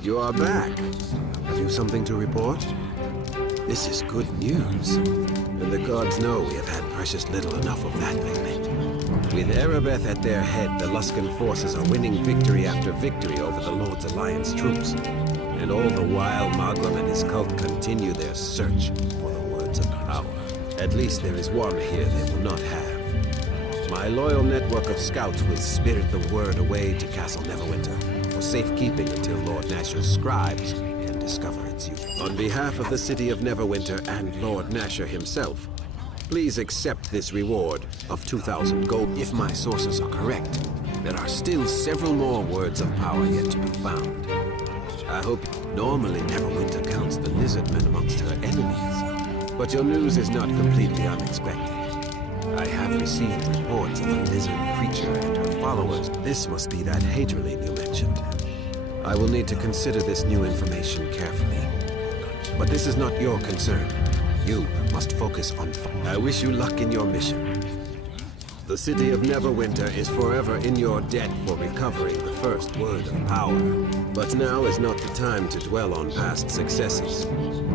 You are back. Have you something to report? This is good news. And the gods know we have had precious little enough of that lately. With Aribet at their head, the Luskan forces are winning victory after victory over the Lord's Alliance troops. And all the while, Maugrim and his cult continue their search for the words of power. At least there is one here they will not have. My loyal network of scouts will spirit the word away to Castle Neverwinter for safekeeping until Lord Nasher's scribes can discover its use. On behalf of the city of Neverwinter and Lord Nasher himself, please accept this reward of 2,000 gold. If my sources are correct, there are still several more words of power yet to be found. I hope normally Neverwinter counts the lizardmen amongst her enemies, but your news is not completely unexpected. I have received reports of a lizard creature and her followers. This must be that Hydralin you mentioned. I will need to consider this new information carefully. But this is not your concern. You must focus on... I wish you luck in your mission. The city of Neverwinter is forever in your debt for recovering the first word of power. But now is not the time to dwell on past successes.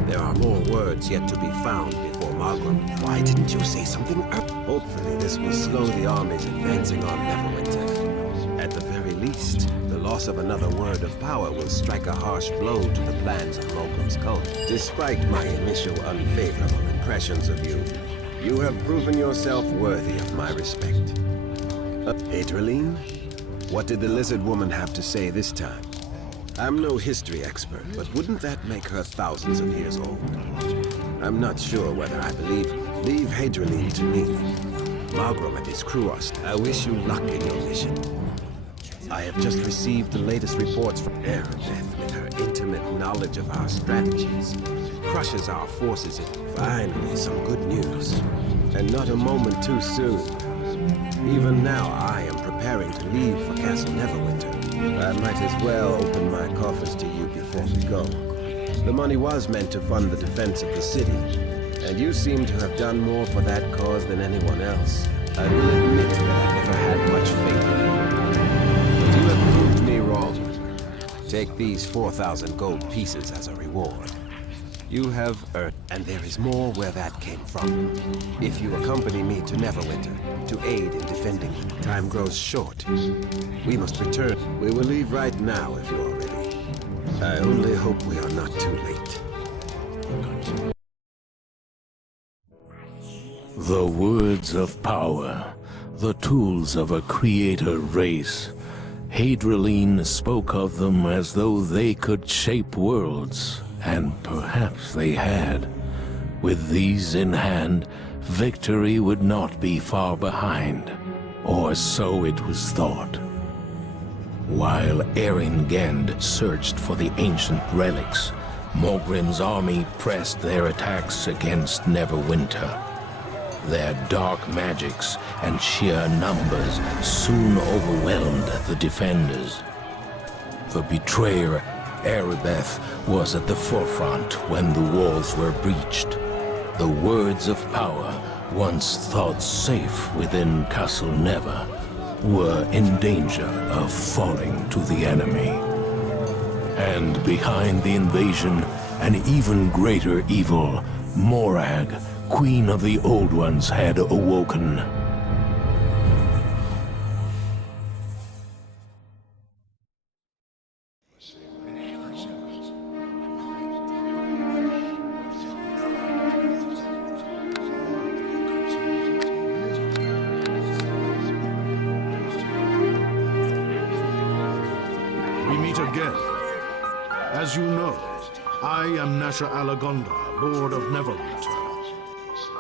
There are more words yet to be found before Maugrim. Why didn't you say something earlier? Hopefully this will slow the armies advancing on Neverwinter. At the very least, the loss of another word of power will strike a harsh blow to the plans of Maugrim's cult. Despite my initial unfavorable impressions of you, you have proven yourself worthy of my respect. Hydralin? What did the lizard woman have to say this time? I'm no history expert, but wouldn't that make her thousands of years old? I'm not sure whether I believe. Leave Hydralin to me. Maugrim and his crew are I wish you luck in your mission. I have just received the latest reports from Aribet with her intimate knowledge of our strategies. Crushes our forces in. Finally, some good news. And not a moment too soon. Even now, I am preparing to leave for Castle Neverwinter. I might as well open my coffers to you before we go. The money was meant to fund the defense of the city, and you seem to have done more for that cause than anyone else. I will admit that I never had much faith in you. But you have proved me wrong. Take these 4,000 gold pieces as a reward. You have earned, and there is more where that came from. If you accompany me to Neverwinter, to aid in defending it, time grows short. We must return. We will leave right now if you are ready. I only hope we are not too late. The words of power, the tools of a creator race. Hydralin spoke of them as though they could shape worlds. And perhaps they had. With these in hand, victory would not be far behind, or so it was thought. While Aaron Gend searched for the ancient relics, Maugrim's army pressed their attacks against Neverwinter. Their dark magics and sheer numbers soon overwhelmed the defenders. The betrayer Aribet was at the forefront when the walls were breached. The words of power, once thought safe within Castle Never, were in danger of falling to the enemy. And behind the invasion, an even greater evil, Morag, Queen of the Old Ones, had awoken. As you know, I am Nasher Alagonda, Lord of Neverwinter.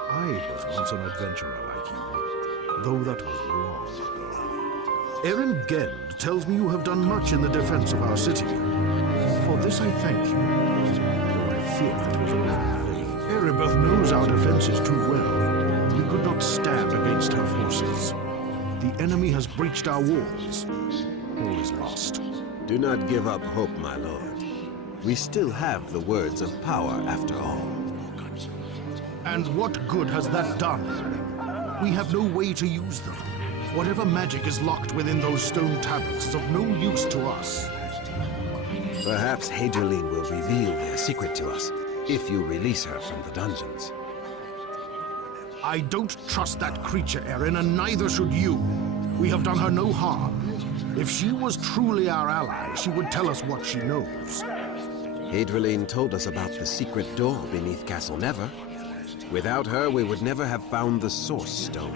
I was once an adventurer like you, though that was long ago. Aaron Gend tells me you have done much in the defense of our city. For this I thank you, though I fear it was all in vain. Aribet knows our defenses too well. We could not stand against her forces. The enemy has breached our walls. All is lost. Do not give up hope, my lord. We still have the words of power after all. And what good has that done? We have no way to use them. Whatever magic is locked within those stone tablets is of no use to us. Perhaps Hydraline will reveal their secret to us, if you release her from the dungeons. I don't trust that creature, Aaron, and neither should you. We have done her no harm. If she was truly our ally, she would tell us what she knows. Hydraline told us about the secret door beneath Castle Never. Without her, we would never have found the Source Stone.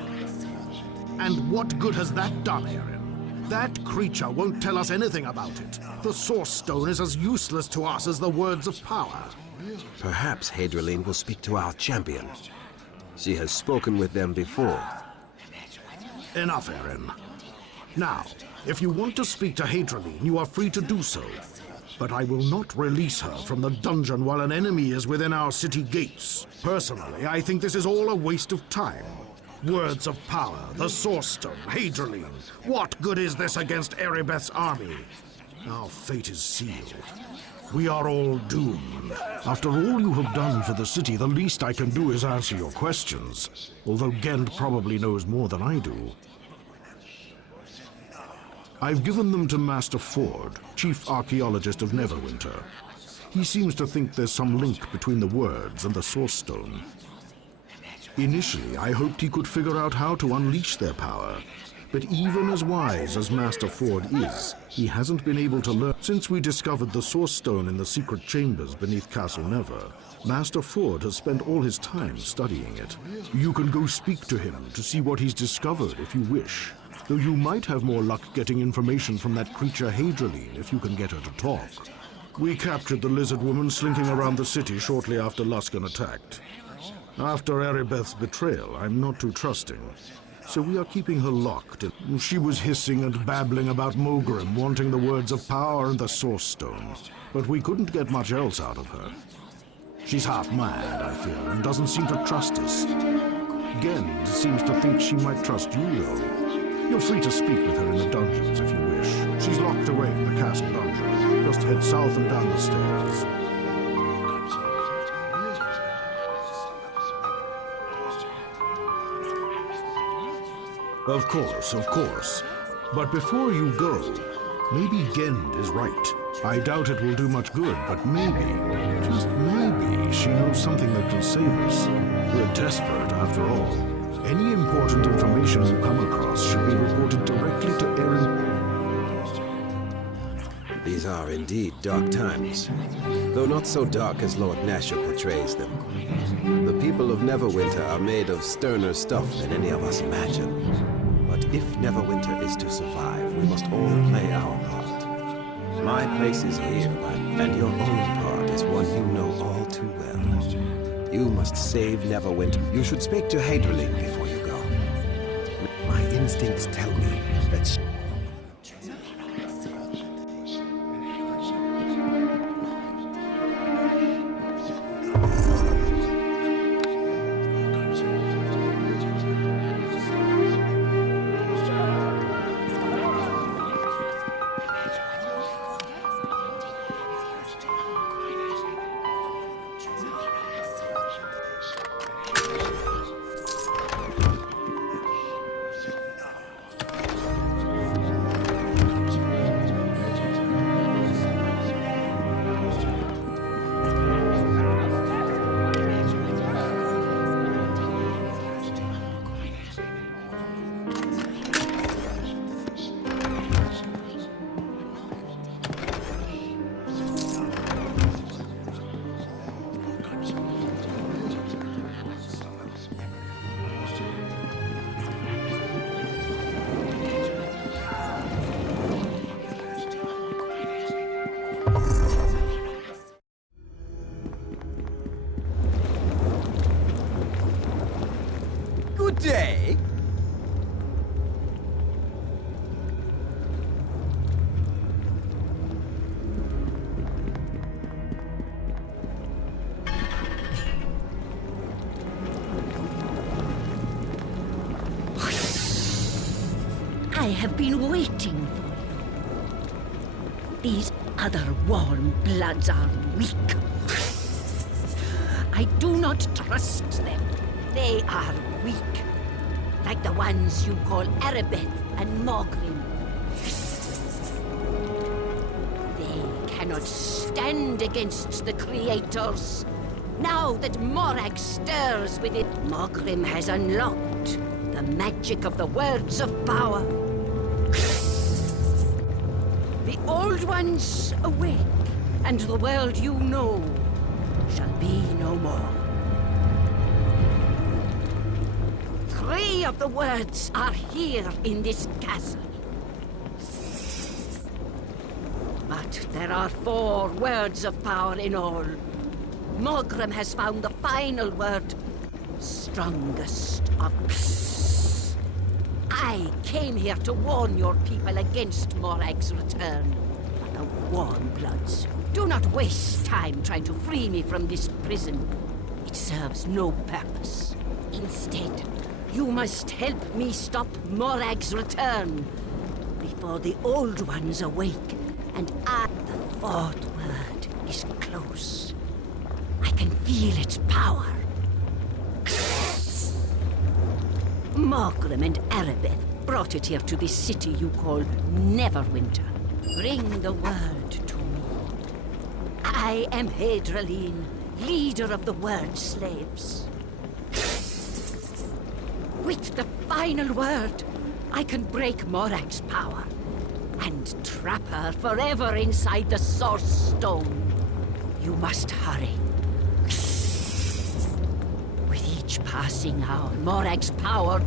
And what good has that done, Aaron? That creature won't tell us anything about it. The Source Stone is as useless to us as the words of power. Perhaps Hydraline will speak to our champion. She has spoken with them before. Enough, Aaron. Now, if you want to speak to Hydraline, you are free to do so. But I will not release her from the dungeon while an enemy is within our city gates. Personally, I think this is all a waste of time. Words of power, the Source Stone, Hydraline. What good is this against Aribet's army? Our fate is sealed. We are all doomed. After all you have done for the city, the least I can do is answer your questions. Although Gend probably knows more than I do. I've given them to Master Ford, Chief Archaeologist of Neverwinter. He seems to think there's some link between the words and the Source Stone. Initially, I hoped he could figure out how to unleash their power. But even as wise as Master Ford is, he hasn't been able to learn. Since we discovered the Source Stone in the secret chambers beneath Castle Never, Master Ford has spent all his time studying it. You can go speak to him to see what he's discovered if you wish. Though you might have more luck getting information from that creature Hydraline if you can get her to talk. We captured the lizard woman slinking around the city shortly after Luskan attacked. After Aribet's betrayal, I'm not too trusting. So we are keeping her locked. She was hissing and babbling about Maugrim wanting the words of power and the Source Stone. But we couldn't get much else out of her. She's half mad, I feel, and doesn't seem to trust us. Gend seems to think she might trust you, though. You're free to speak with her in the dungeons if you wish. She's locked away in the castle dungeon. Just head south and down the stairs. Of course. But before you go, maybe Gend is right. I doubt it will do much good, but maybe, just maybe, she knows something that can save us. We're desperate, after all. Any important information you come across should be reported directly to Aaron. These are indeed dark times, though not so dark as Lord Nasher portrays them. The people of Neverwinter are made of sterner stuff than any of us imagine. But if Neverwinter is to survive, we must all play our part. My place is here, and your own part is one you know all too well. You must save Neverwinter. You should speak to Hydraline before you go. My instincts tell me that she... Day? I have been waiting for you. These other warm bloods are weak. I do not trust them. They are weak. Like the ones you call Aribet and Maugrim. They cannot stand against the creators. Now that Morag stirs within, Maugrim has unlocked the magic of the words of power. The old ones awake, and the world you know shall be no more. 3 of the words are here in this castle. But there are 4 words of power in all. Maugrim has found the final word, strongest of... I came here to warn your people against Morag's return. But the warm bloods, do not waste time trying to free me from this prison. It serves no purpose. Instead, you must help me stop Morag's return before the old ones awake and the 4th word is close. I can feel its power. Maugrim and Aribet brought it here to this city you call Neverwinter. Bring the word to me. I am Hydraline, leader of the word slaves. With the final word, I can break Morag's power and trap her forever inside the Source Stone. You must hurry. With each passing hour, Morag's power...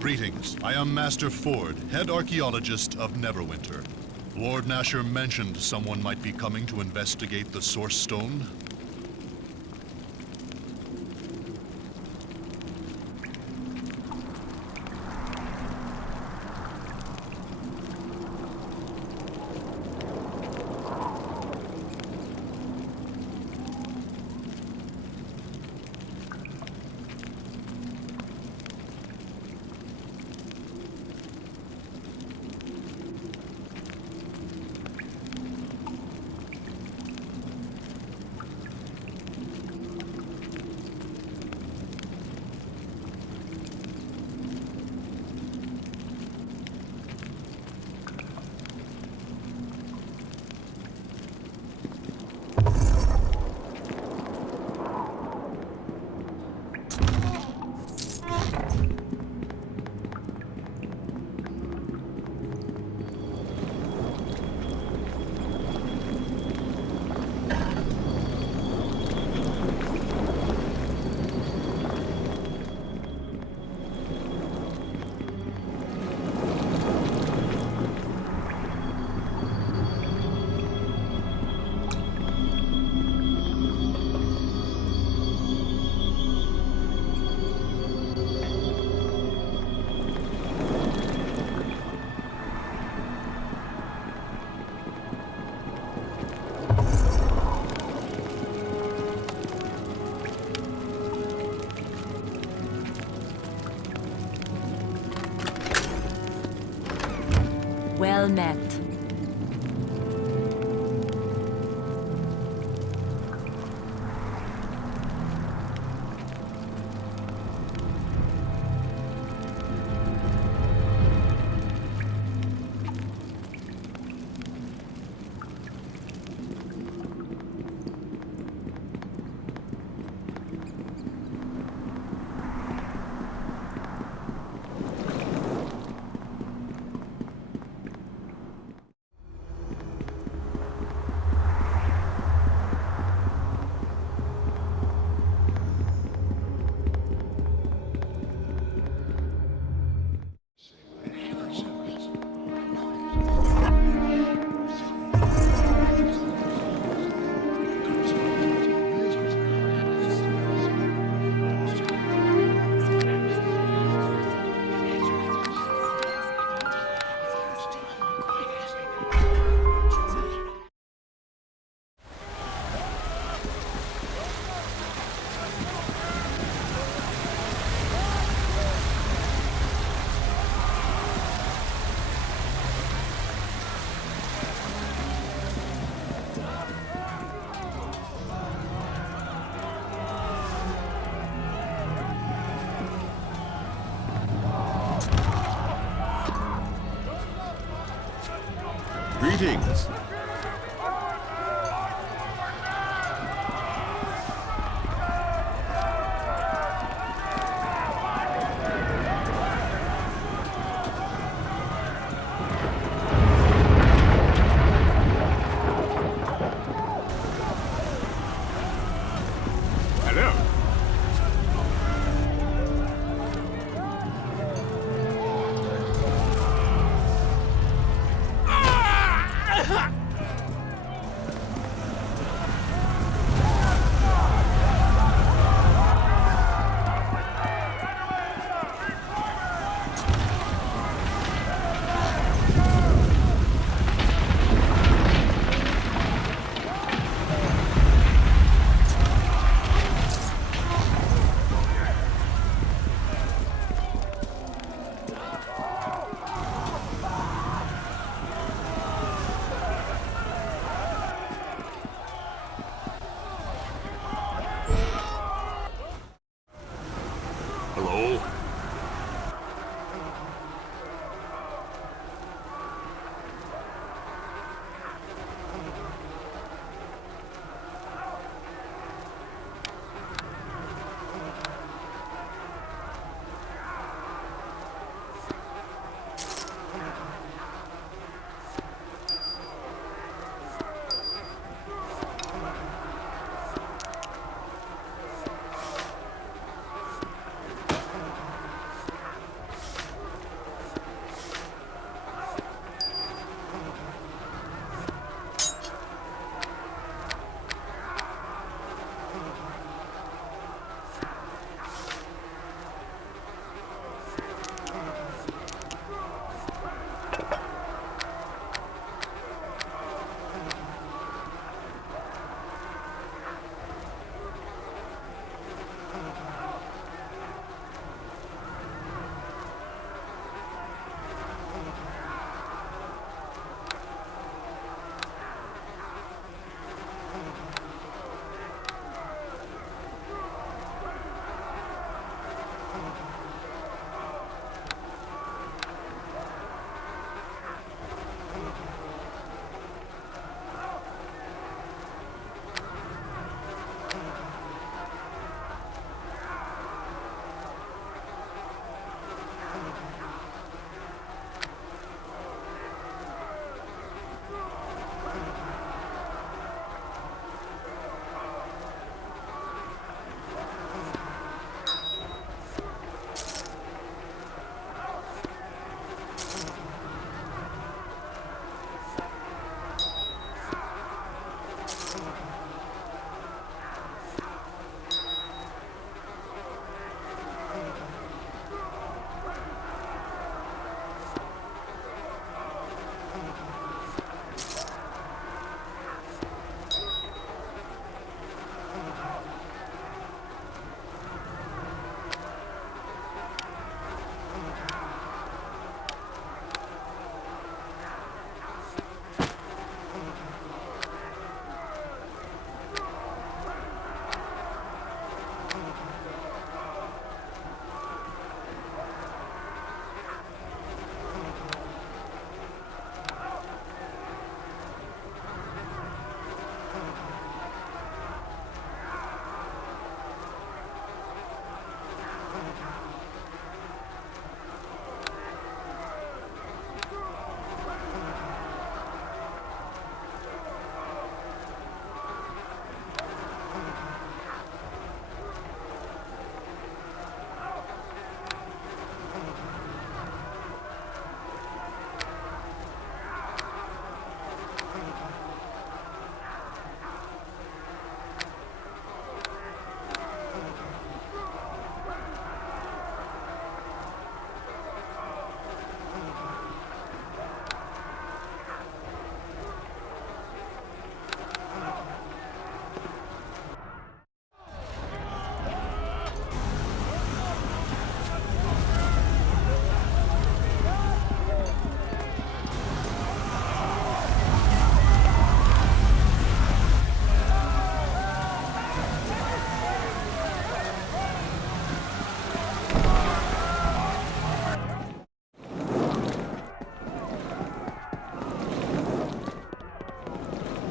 Greetings. I am Master Ford, head archaeologist of Neverwinter. Lord Nasher mentioned someone might be coming to investigate the Source Stone. met. Greetings. Hello.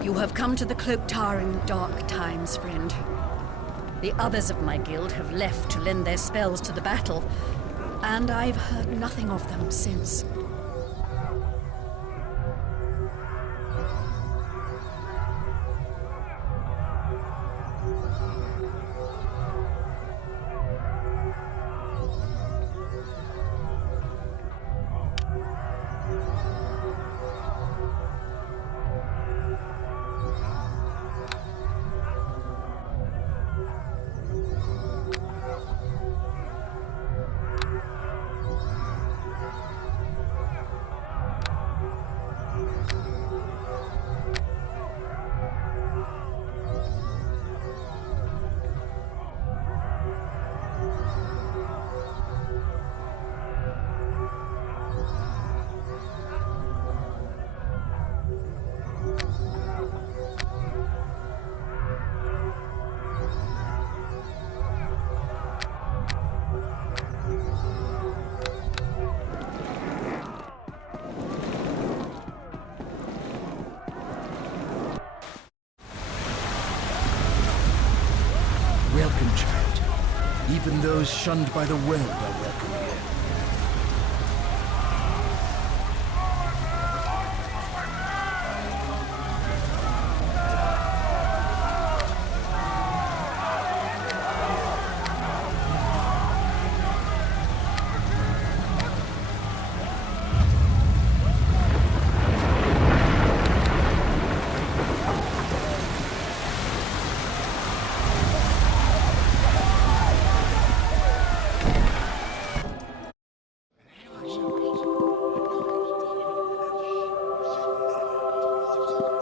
You have come to the Cloak Tower in dark times, friend. The others of my guild have left to lend their spells to the battle, and I've heard nothing of them since. Welcome, child. Even those shunned by the world are welcome here.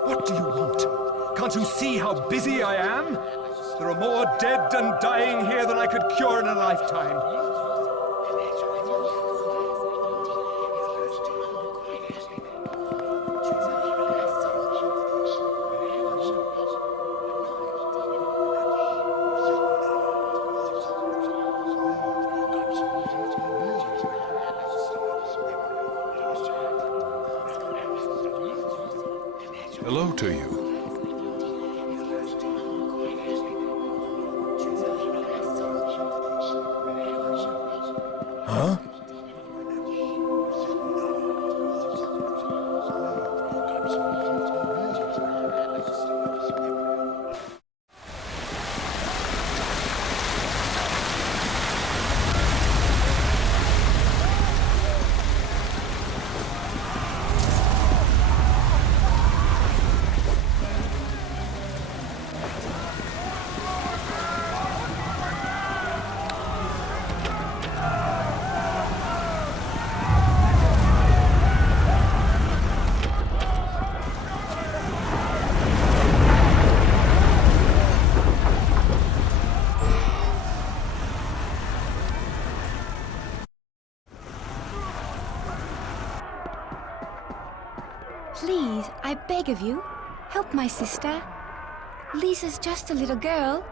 What do you want? Can't you see how busy I am? There are more dead and dying here than I could cure in a lifetime. Hello to you. Huh? Please, I beg of you, help my sister. Lisa's just a little girl.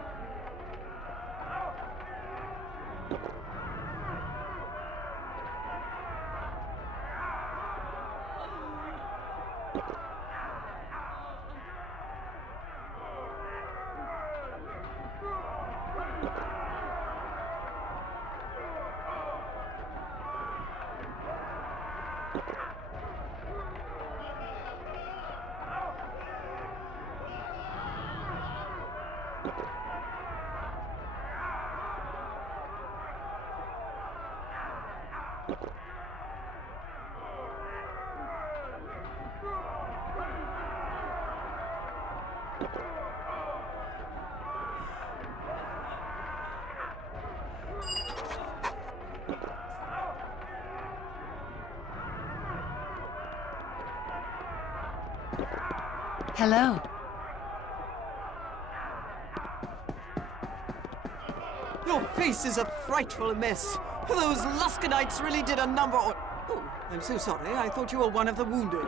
Hello. Your face is a frightful mess. Those Luskanites really did a number on... Oh, I'm so sorry. I thought you were one of the wounded.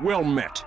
Well met.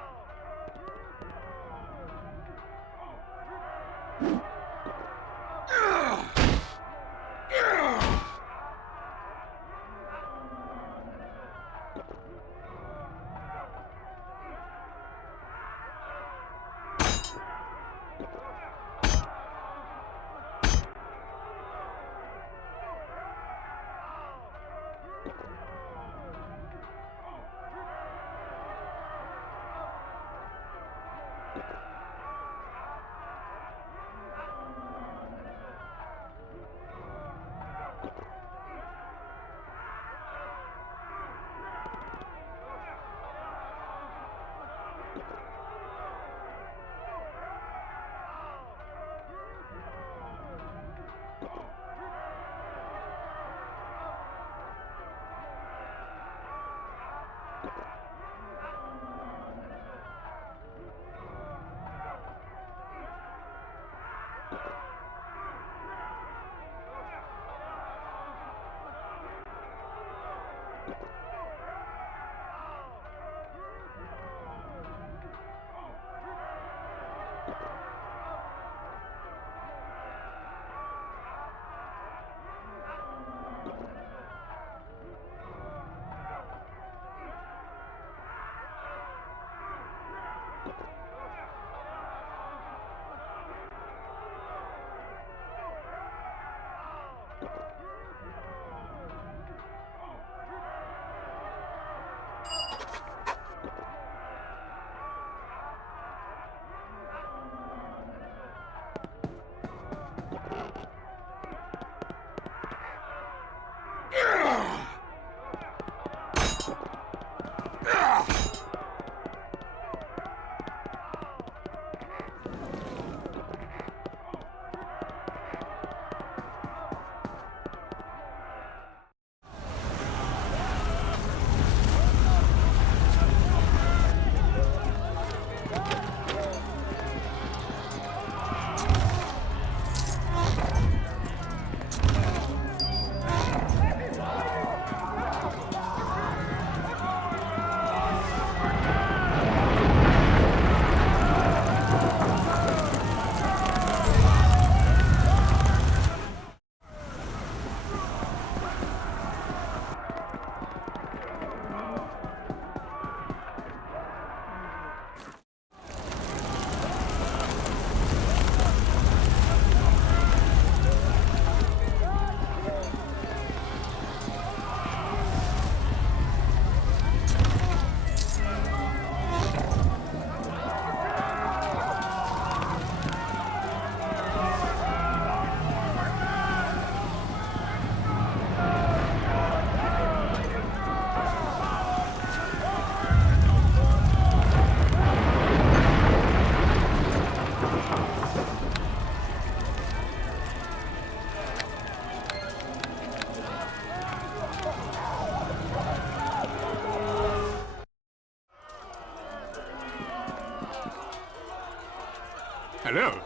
Hello.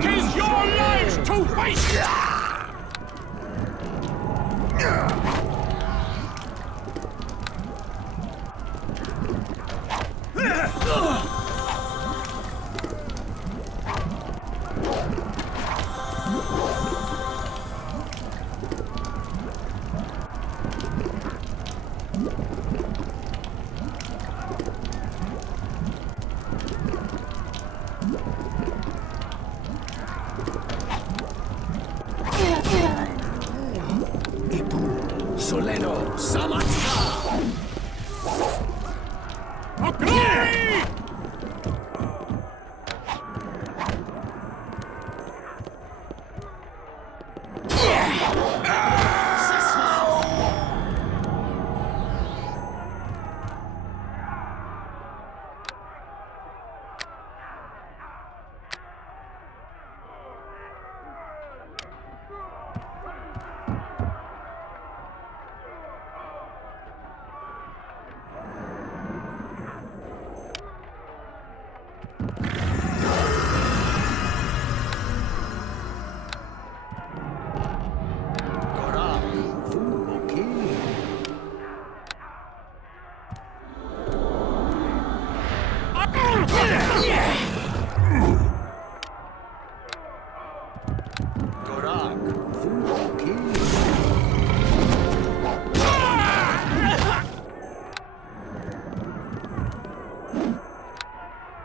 'Tis your lives to waste! Soleno, Samatsa!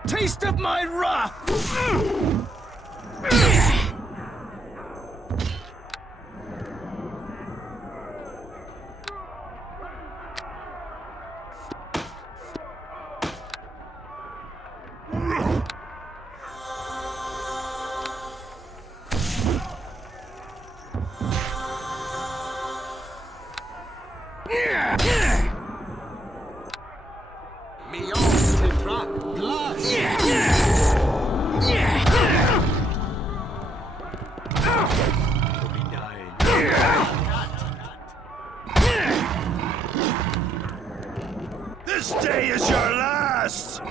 Taste of my wrath! This day is your last!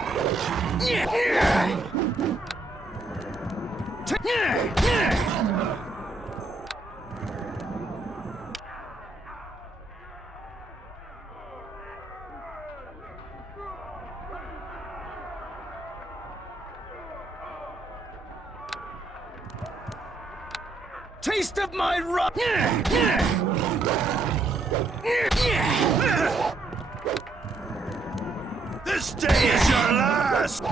Taste of my wrath! This day is your last!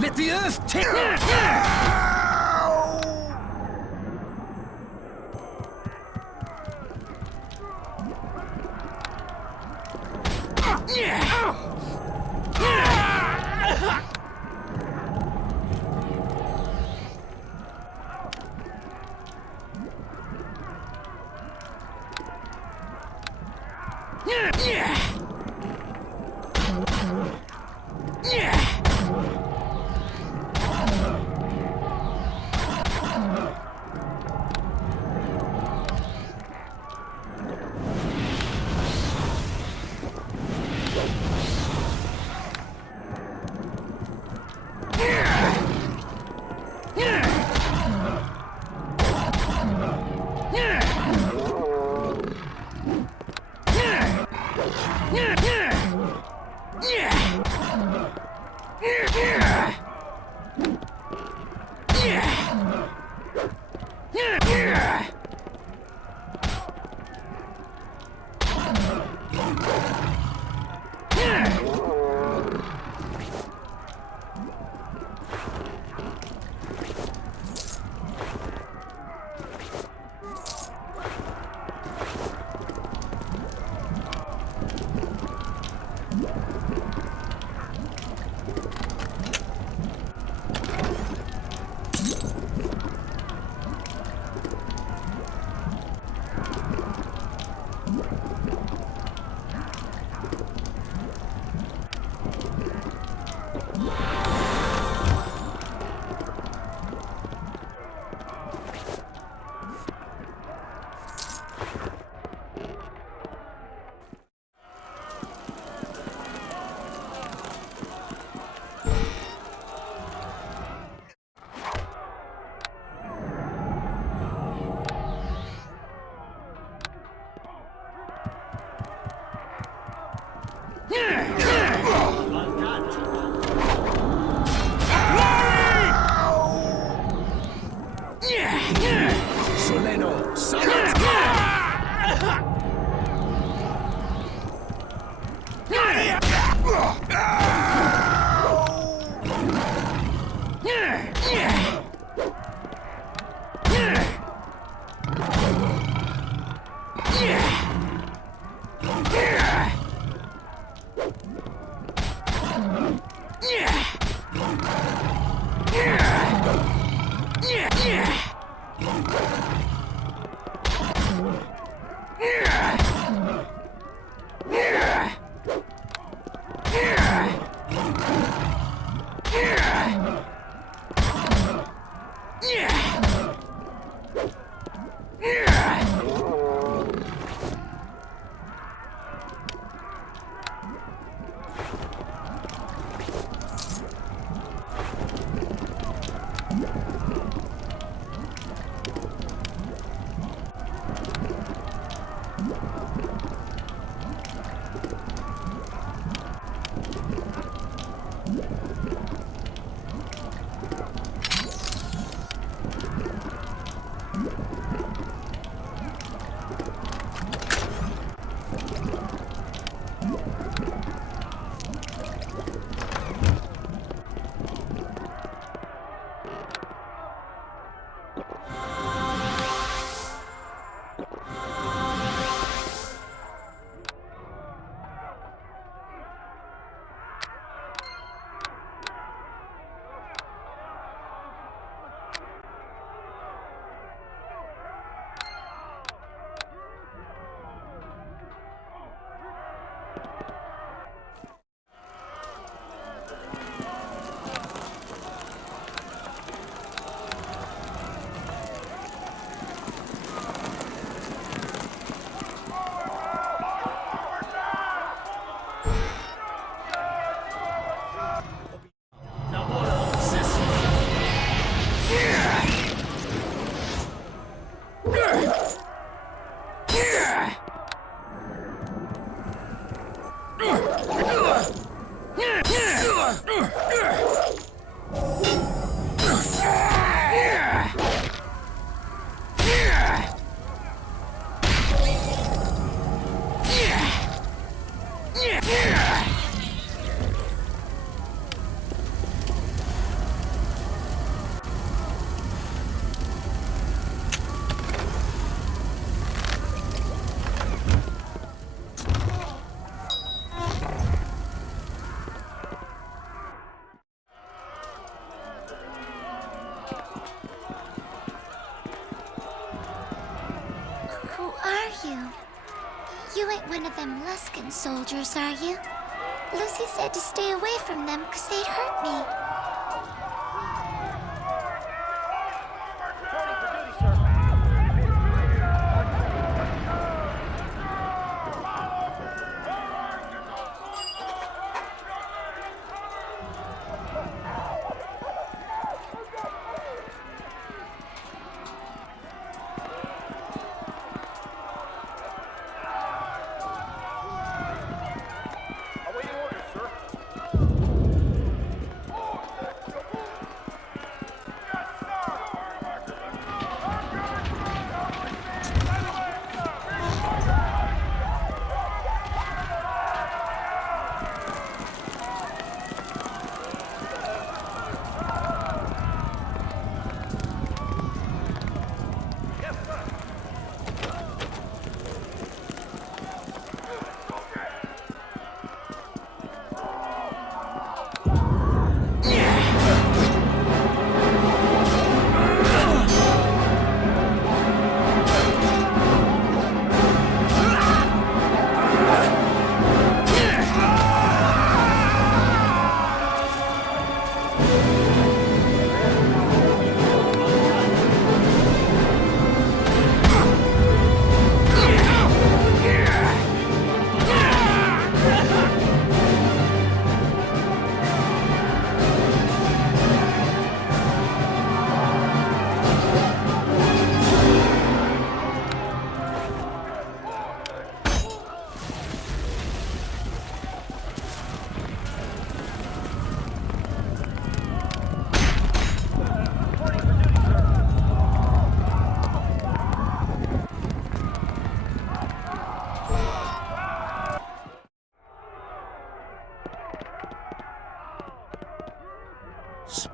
Let the earth take... Soleno, summons. You ain't one of them Luskan soldiers, are you? Lucy said to stay away from them because they'd hurt me.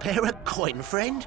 spare a coin, friend?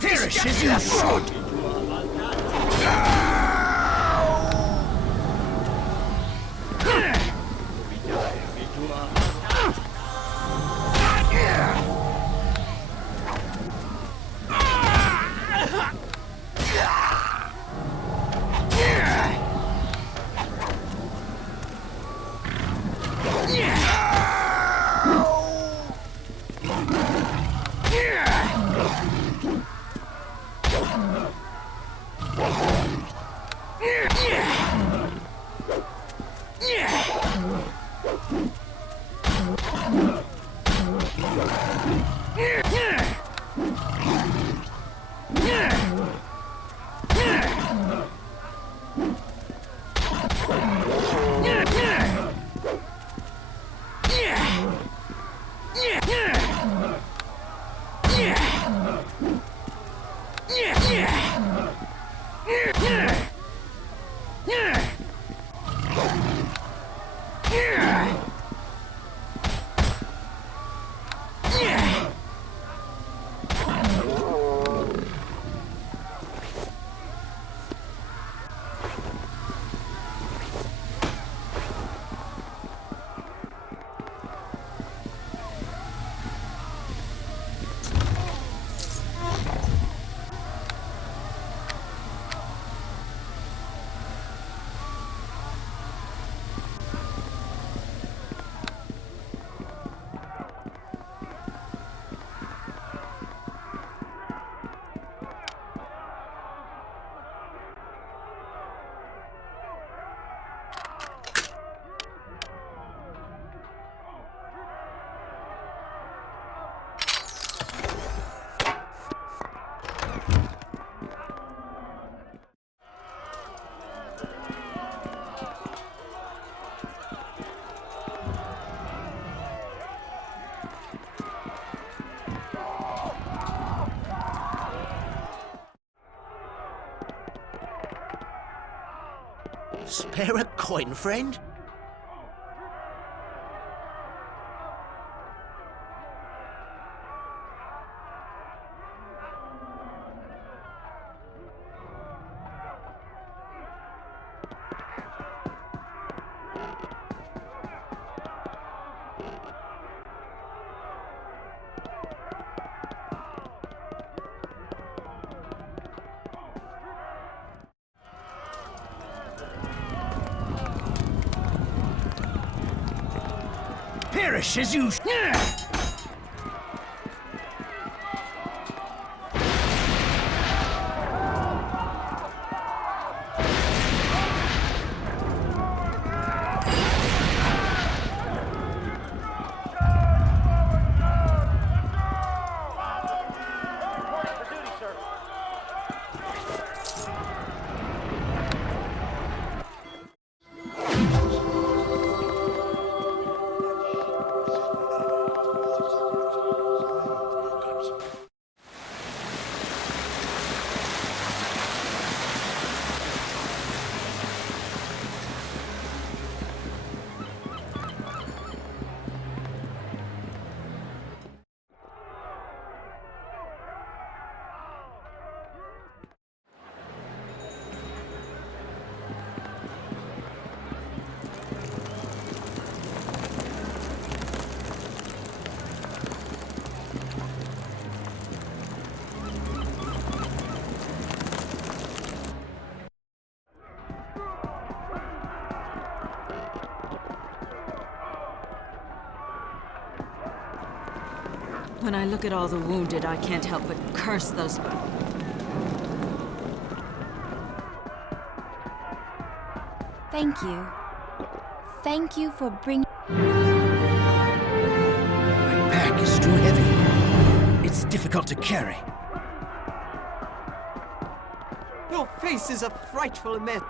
Perish as you should! Spare a coin, friend? Perish as you... When I look at all the wounded, I can't help but curse those... Thank you. Thank you for bringing... My pack is too heavy. It's difficult to carry. Your face is a frightful mess.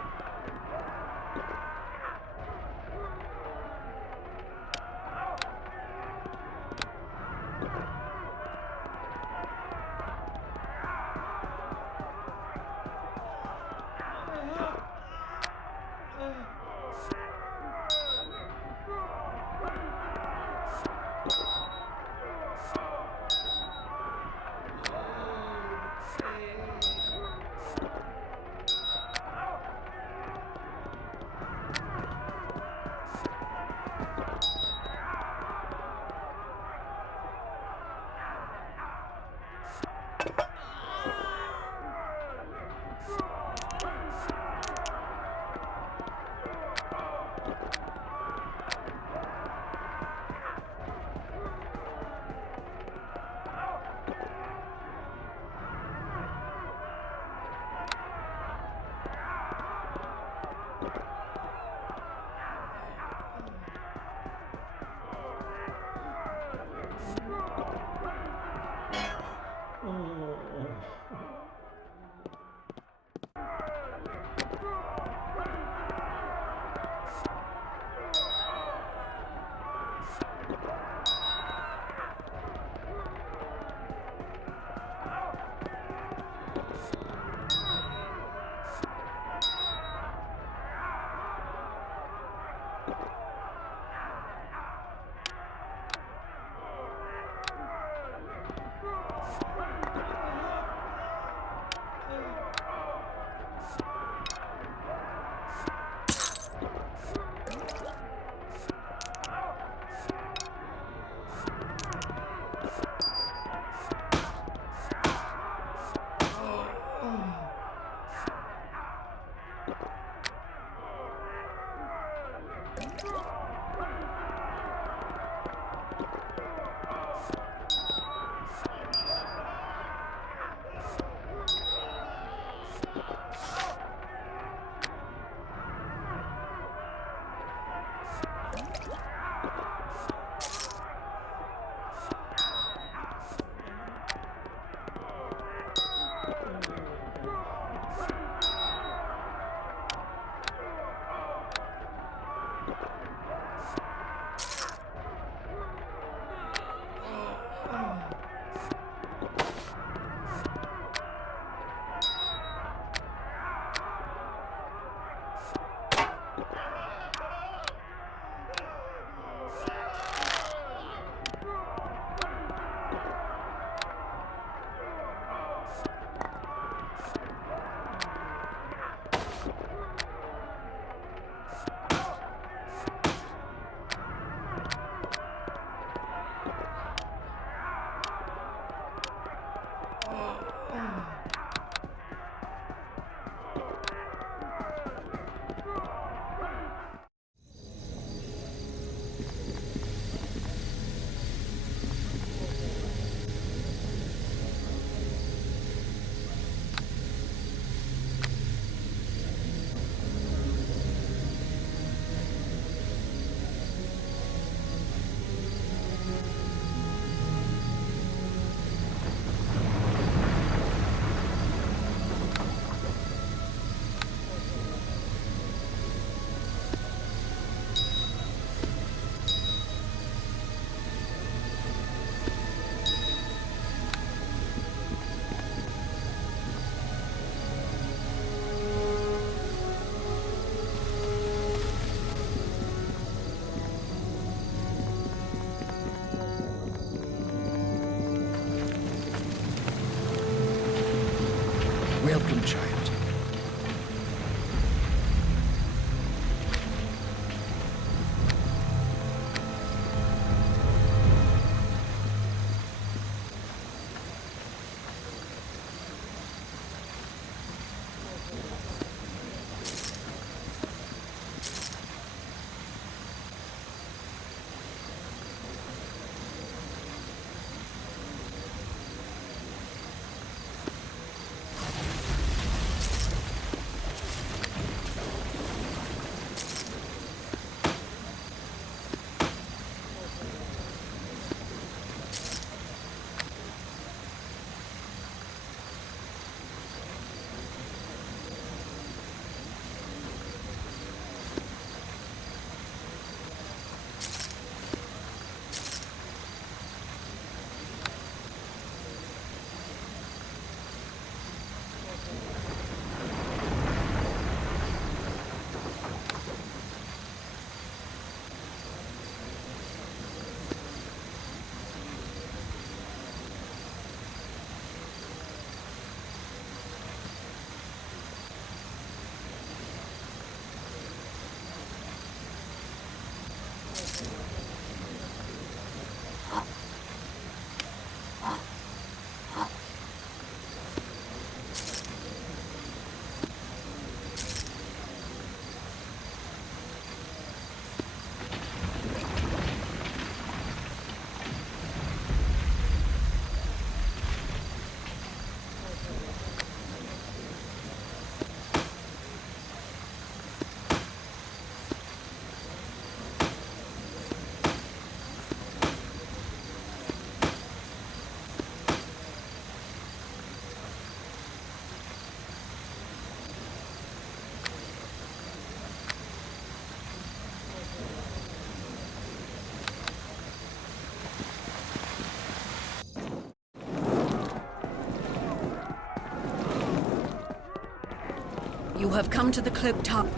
You have come to the cloak tower.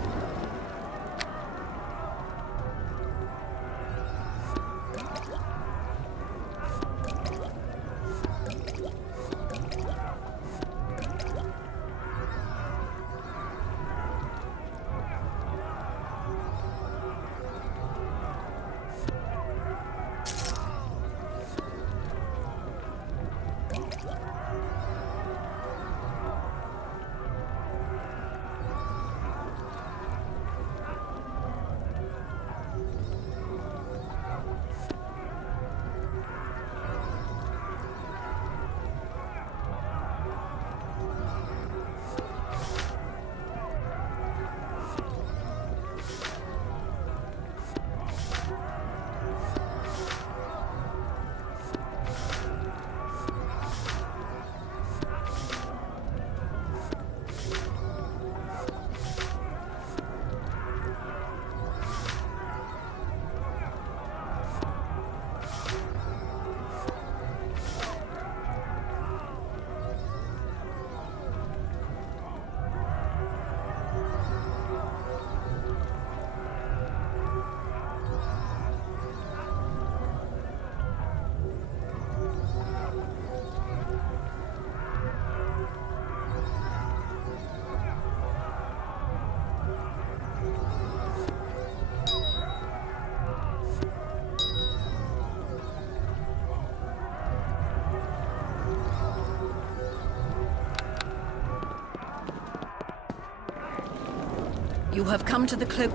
You have come to the cloak.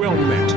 Well met.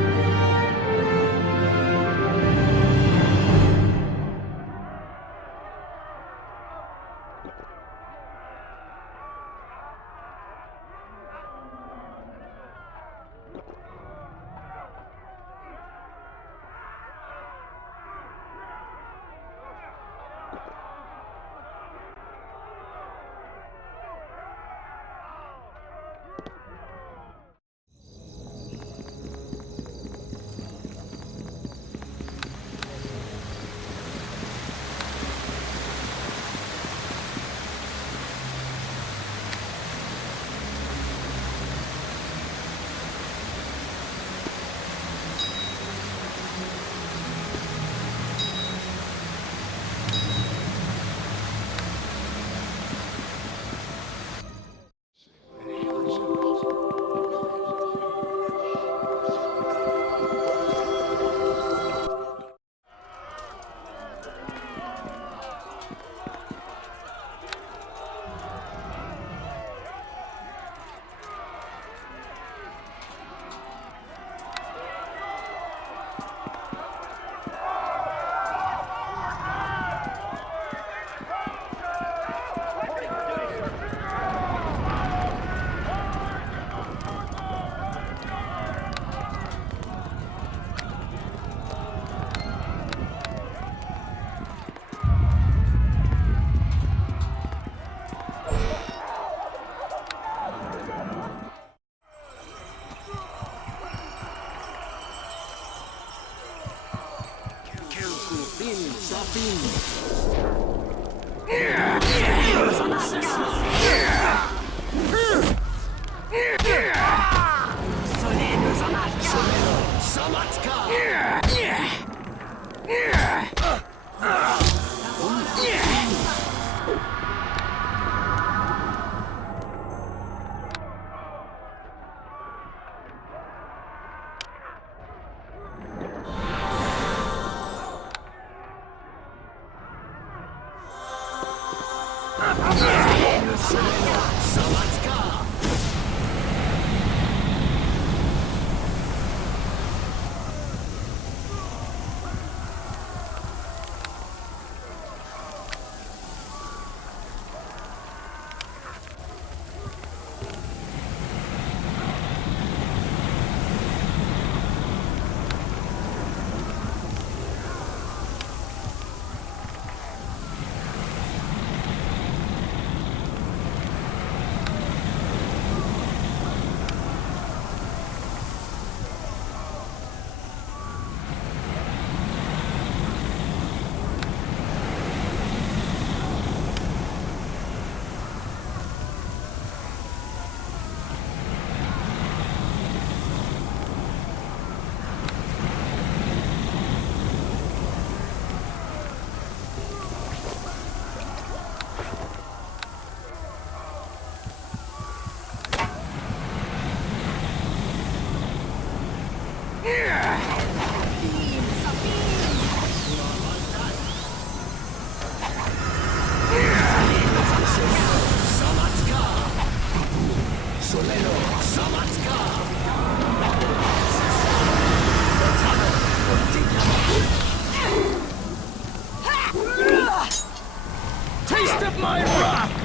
Taste of my wrath!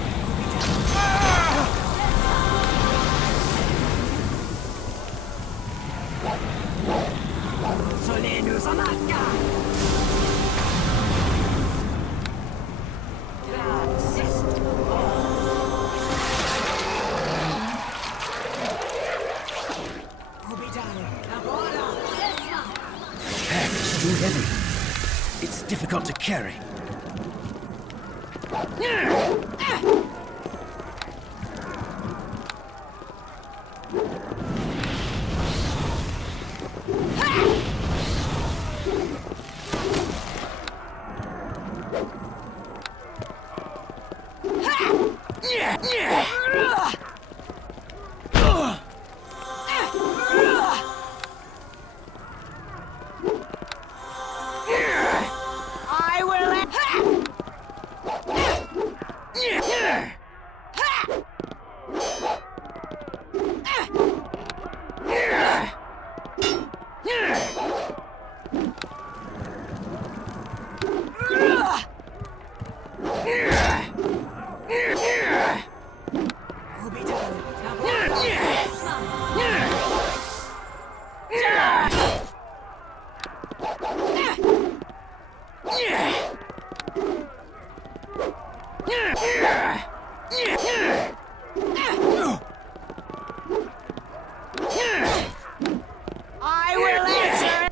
Too heavy. It's difficult to carry. I will answer.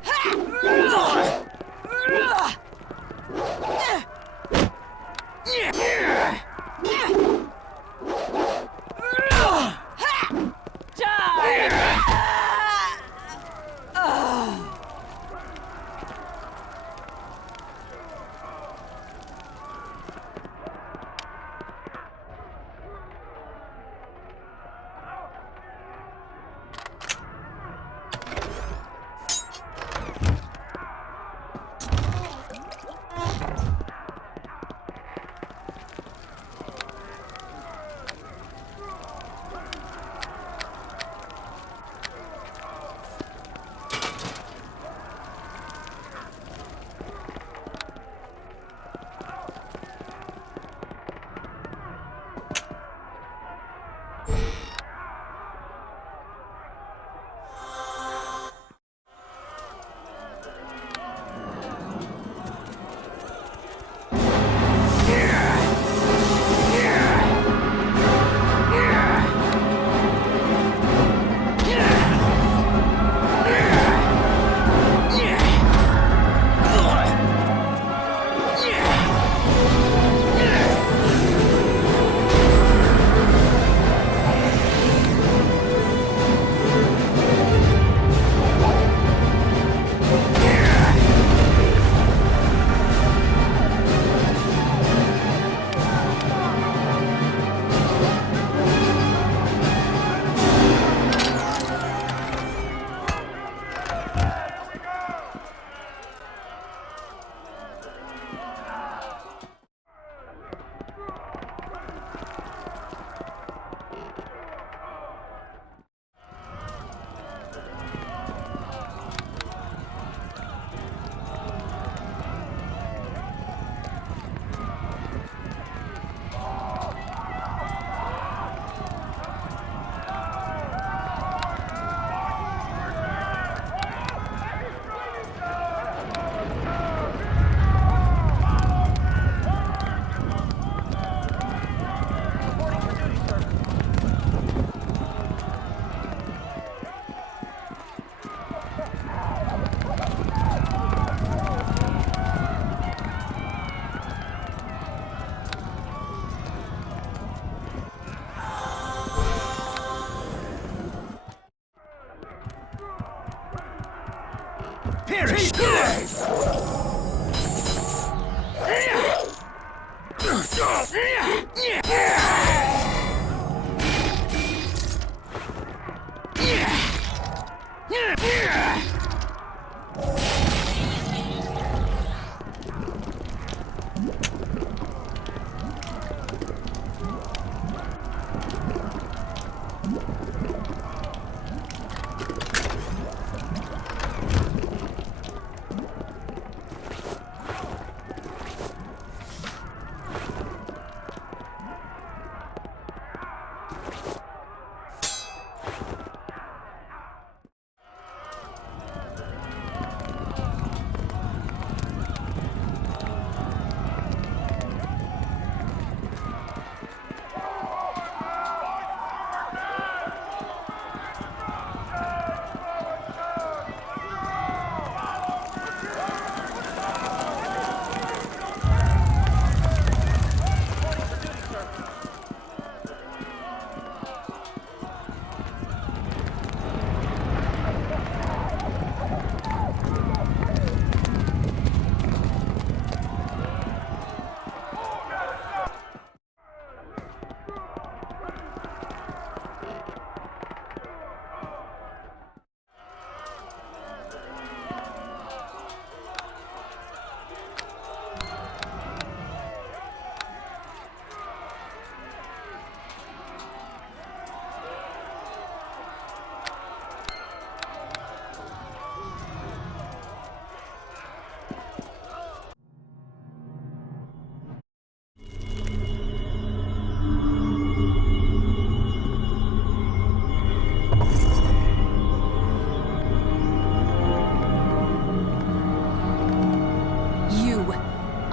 Perish!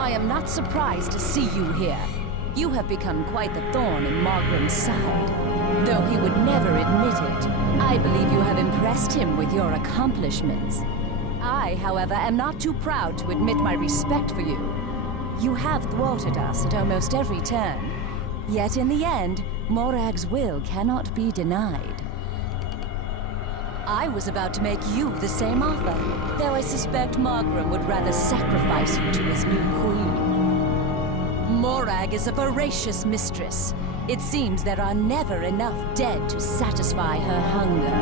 I am not surprised to see you here. You have become quite the thorn in Maugrim's side. Though he would never admit it, I believe you have impressed him with your accomplishments. I, however, am not too proud to admit my respect for you. You have thwarted us at almost every turn. Yet in the end, Morag's will cannot be denied. I was about to make you the same offer, though I suspect Maugrim would rather sacrifice you to his new queen. Morag is a voracious mistress. It seems there are never enough dead to satisfy her hunger.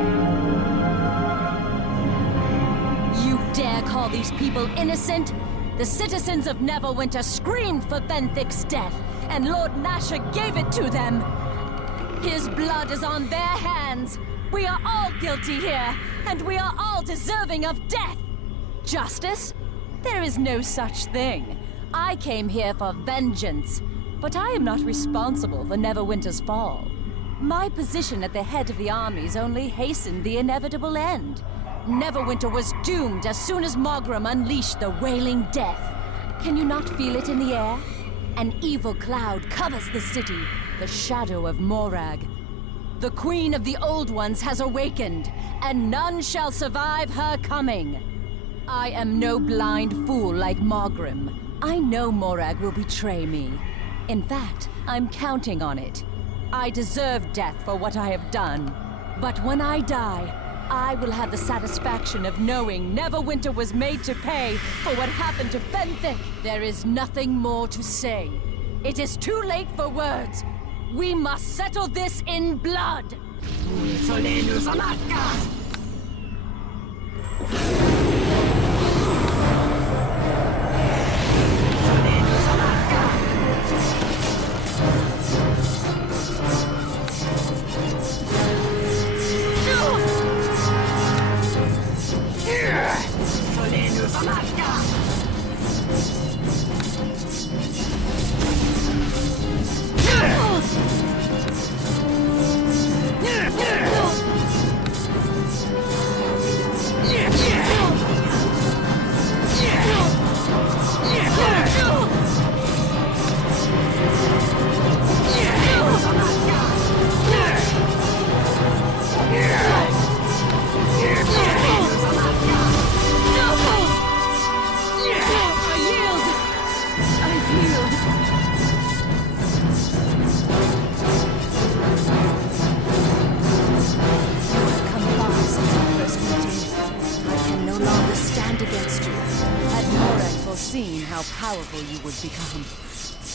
You dare call these people innocent? The citizens of Neverwinter screamed for Benthic's death, and Lord Nasher gave it to them. His blood is on their hands. We are all guilty here, and we are all deserving of death. Justice? There is no such thing. I came here for vengeance, but I am not responsible for Neverwinter's fall. My position at the head of the armies only hastened the inevitable end. Neverwinter was doomed as soon as Maugrim unleashed the wailing death. Can you not feel it in the air? An evil cloud covers the city, the shadow of Morag. The Queen of the Old Ones has awakened, and none shall survive her coming. I am no blind fool like Maugrim. I know Morag will betray me. In fact, I'm counting on it. I deserve death for what I have done. But when I die, I will have the satisfaction of knowing Neverwinter was made to pay for what happened to Benthic. There is nothing more to say. It is too late for words. We must settle this in blood. Powerful you would become.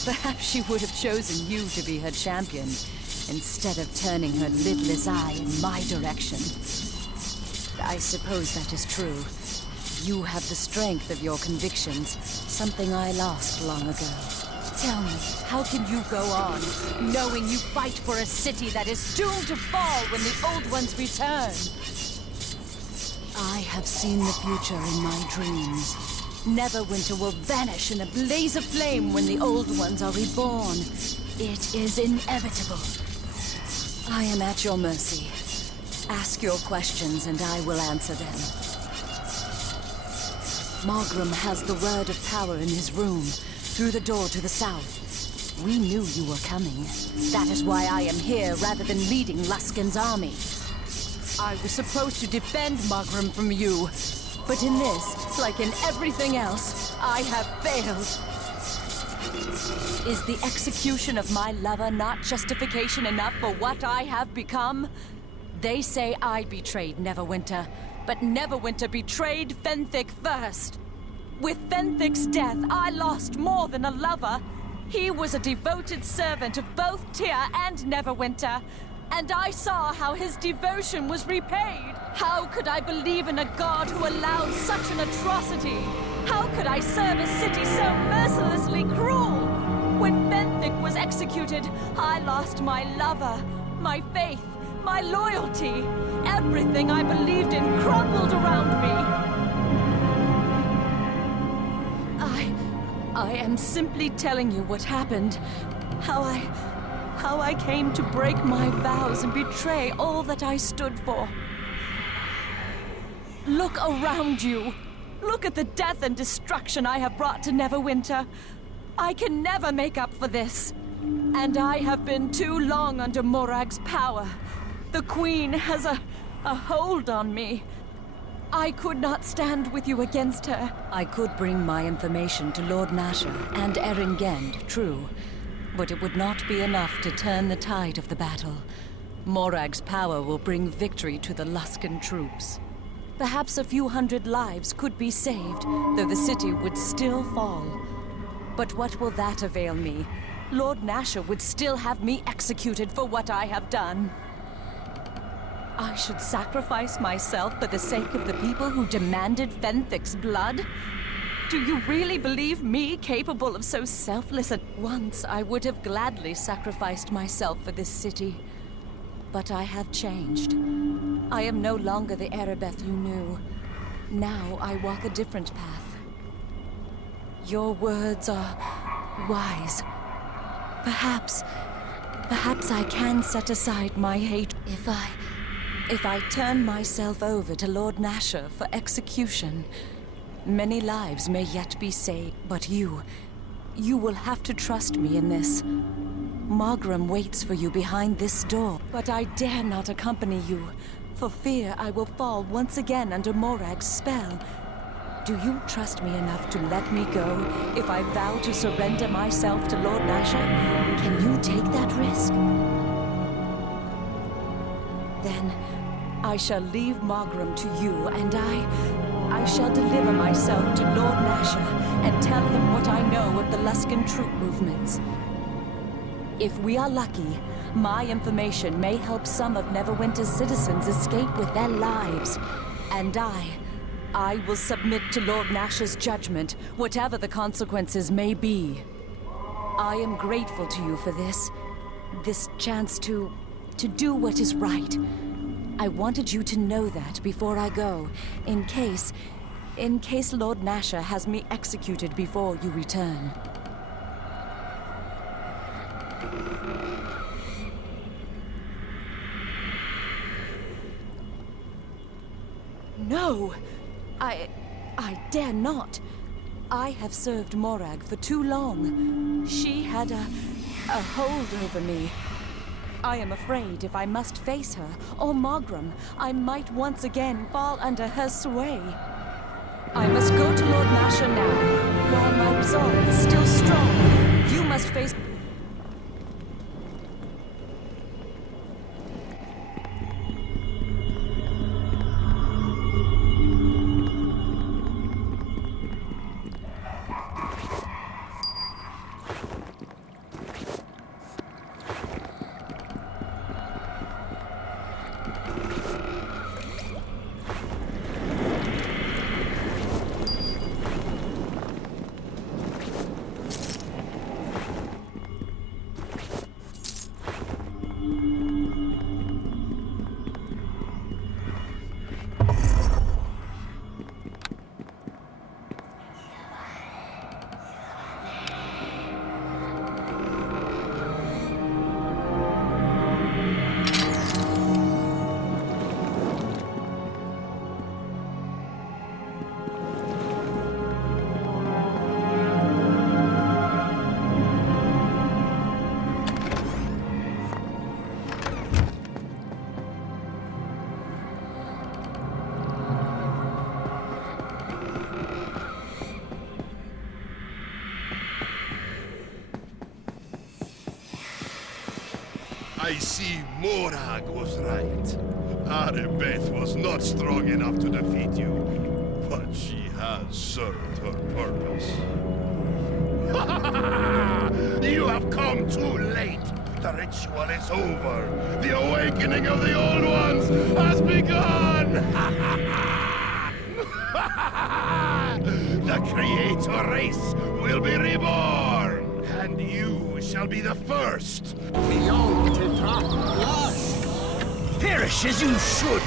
Perhaps she would have chosen you to be her champion, instead of turning her lidless eye in my direction. I suppose that is true. You have the strength of your convictions, something I lost long ago. Tell me, how can you go on, knowing you fight for a city that is doomed to fall when the Old Ones return? I have seen the future in my dreams. Neverwinter will vanish in a blaze of flame when the Old Ones are reborn. It is inevitable. I am at your mercy. Ask your questions and I will answer them. Maugrim has the word of power in his room, through the door to the south. We knew you were coming. That is why I am here rather than leading Luskan's army. I was supposed to defend Maugrim from you. But in this, like in everything else, I have failed. Is the execution of my lover not justification enough for what I have become? They say I betrayed Neverwinter, but Neverwinter betrayed Benthic first. With Benthic's death, I lost more than a lover. He was a devoted servant of both Tyr and Neverwinter, and I saw how his devotion was repaid. How could I believe in a god who allowed such an atrocity? How could I serve a city so mercilessly cruel? When Benthic was executed, I lost my lover, my faith, my loyalty. Everything I believed in crumbled around me. I am simply telling you what happened. How I came to break my vows and betray all that I stood for. Look around you. Look at the death and destruction I have brought to Neverwinter. I can never make up for this. And I have been too long under Morag's power. The Queen has a hold on me. I could not stand with you against her. I could bring my information to Lord Nasher and Aarin Genda, true. But it would not be enough to turn the tide of the battle. Morag's power will bring victory to the Luskan troops. Perhaps a few hundred lives could be saved, though the city would still fall. But what will that avail me? Lord Nasher would still have me executed for what I have done. I should sacrifice myself for the sake of the people who demanded Fenthic's blood? Do you really believe me capable of so selfless a... Once I would have gladly sacrificed myself for this city. But I have changed. I am no longer the Aribet you knew. Now I walk a different path. Your words are wise. Perhaps I can set aside my hate if I turn myself over to Lord Nasher for execution. Many lives may yet be saved, but you will have to trust me in this. Maugrim waits for you behind this door, but I dare not accompany you, for fear I will fall once again under Morag's spell. Do you trust me enough to let me go if I vow to surrender myself to Lord Nasher? Can you take that risk? Then I shall leave Maugrim to you, and I shall deliver myself to Lord Nasher and tell him what I know of the Luskan troop movements. If we are lucky, my information may help some of Neverwinter's citizens escape with their lives. And I will submit to Lord Nasher's judgment, whatever the consequences may be. I am grateful to you for this chance to do what is right. I wanted you to know that before I go, in case Lord Nasher has me executed before you return. No! I dare not. I have served Morag for too long. She had a hold over me. I am afraid if I must face her, or Maugrim, I might once again fall under her sway. I must go to Lord Nasher now, while my resolve is still strong. You must face... I see Morag was right. Aribet was not strong enough to defeat you, but she has served her purpose. You have come too late. The ritual is over. The awakening of the Old Ones has begun! The Creator race will be reborn, and you shall be the first. Perish as you should!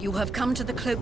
You have come to the cloak.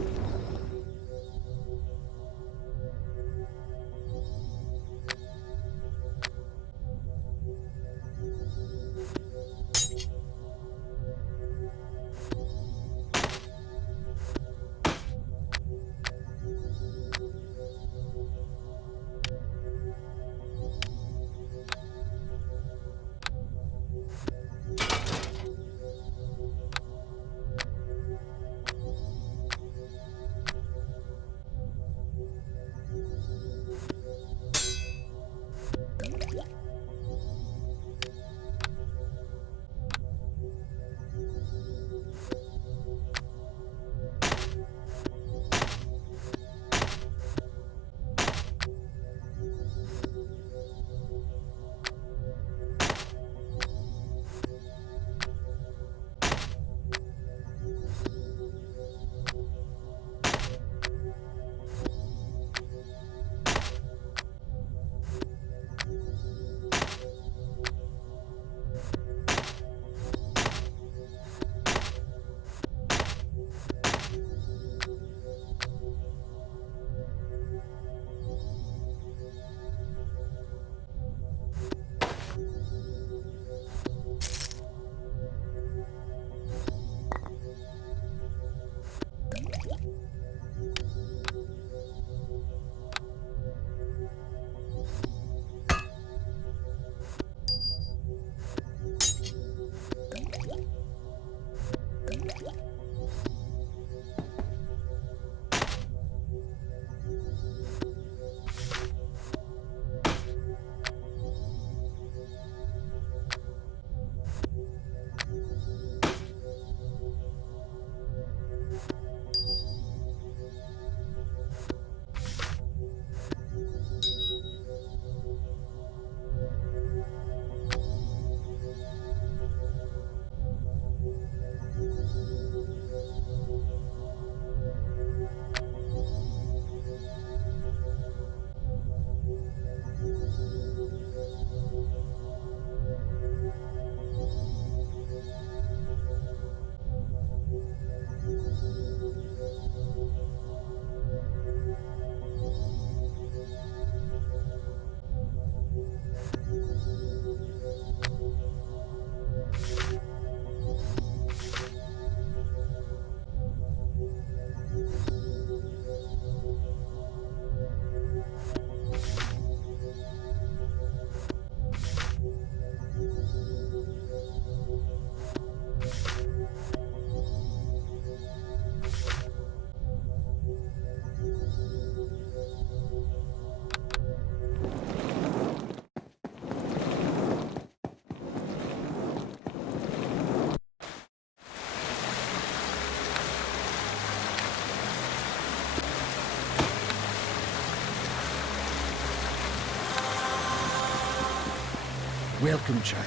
Welcome, child.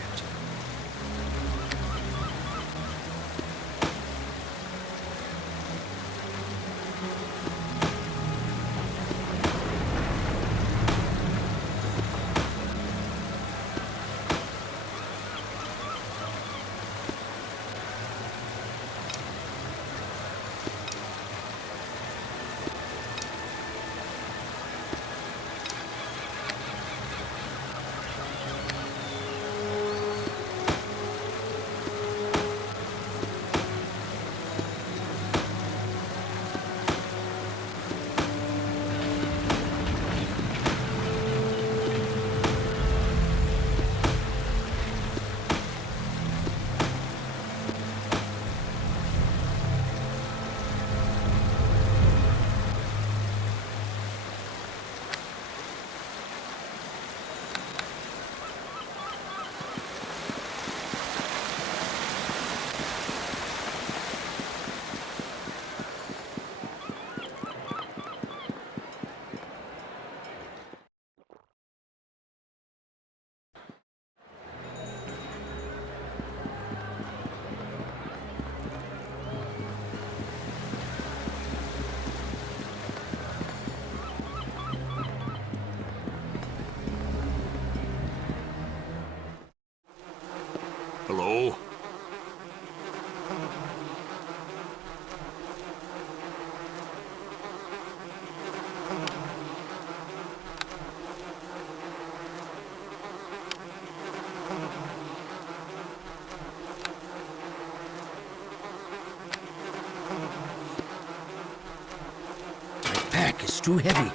pack is too heavy.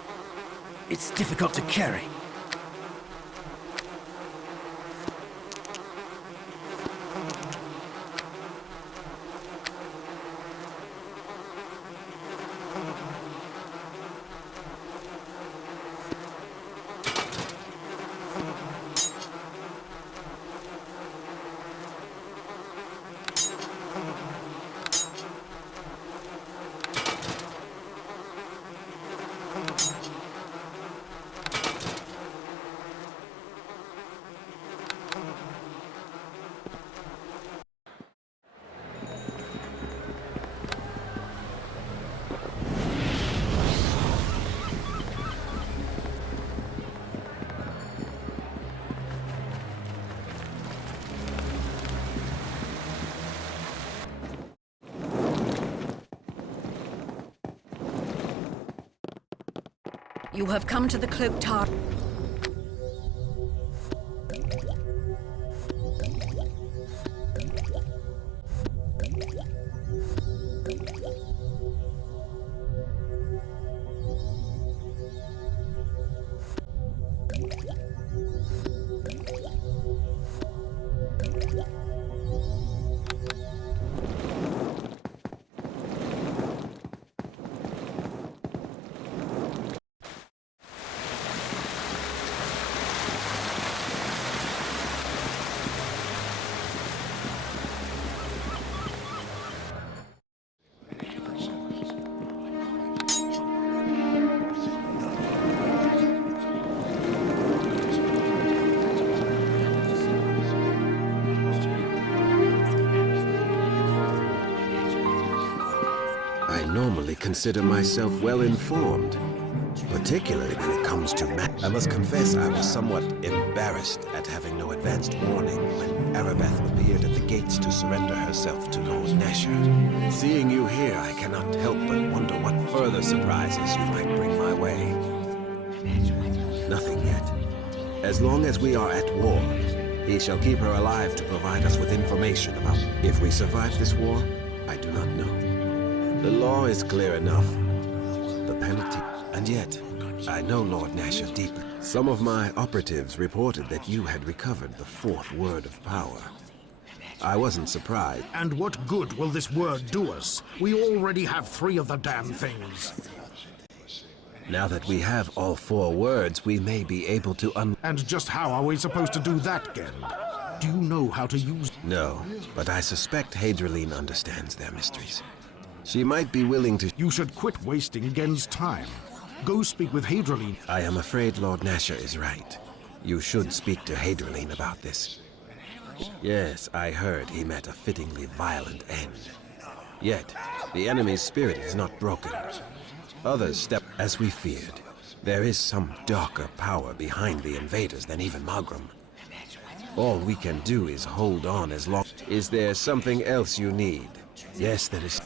It's difficult to carry. You have come to the Cloak Tower. I normally consider myself well informed, particularly when it comes to I must confess I was somewhat embarrassed at having no advanced warning when Aribet appeared at the gates to surrender herself to Lord Nasher. Seeing you here, I cannot help but wonder what further surprises you might bring my way. Nothing yet. As long as we are at war, he shall keep her alive to provide us with information about if we survive this war. I do not know. The law is clear enough. The penalty. And yet, I know Lord Nasher deeply. Some of my operatives reported that you had recovered the fourth word of power. I wasn't surprised. And what good will this word do us? We already have 3 of the damn things. Now that we have all 4 words, we may be able to And just how are we supposed to do that, Gend? Do you know how to use... No, but I suspect Хэдрalin understands their mysteries. She might be willing to... You should quit wasting Gend's time. Go speak with Хэdralin. I am afraid Lord Nasher is right. You should speak to Хэdralin about this. Yes, I heard he met a fittingly violent end. Yet, the enemy's spirit is not broken. Others step as we feared. There is some darker power behind the invaders than even Maugrim. All we can do is hold on as long... Is there something else you need? Yes, there is...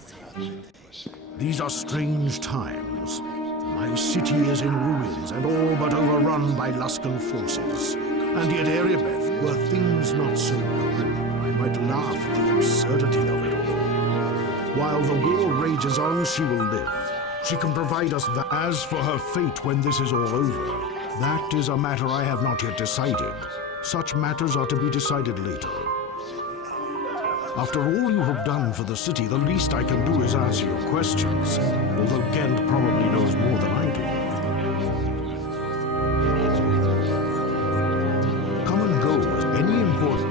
These are strange times. My city is in ruins and all but overrun by Luskan forces. And yet Aribet, were things not so grim, I might laugh at the absurdity of it all. While the war rages on, she will live. She can provide us that. As for her fate when this is all over, that is a matter I have not yet decided. Such matters are to be decided later. After all you have done for the city, the least I can do is answer your questions, although Gend probably knows more than I do. Come and go with any important...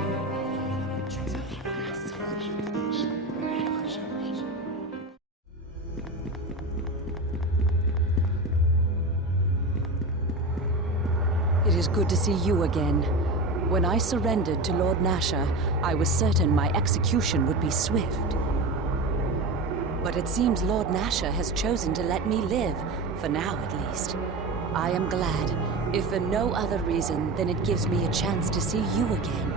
It is good to see you again. When I surrendered to Lord Nasher, I was certain my execution would be swift. But it seems Lord Nasher has chosen to let me live, for now at least. I am glad, if for no other reason than it gives me a chance to see you again.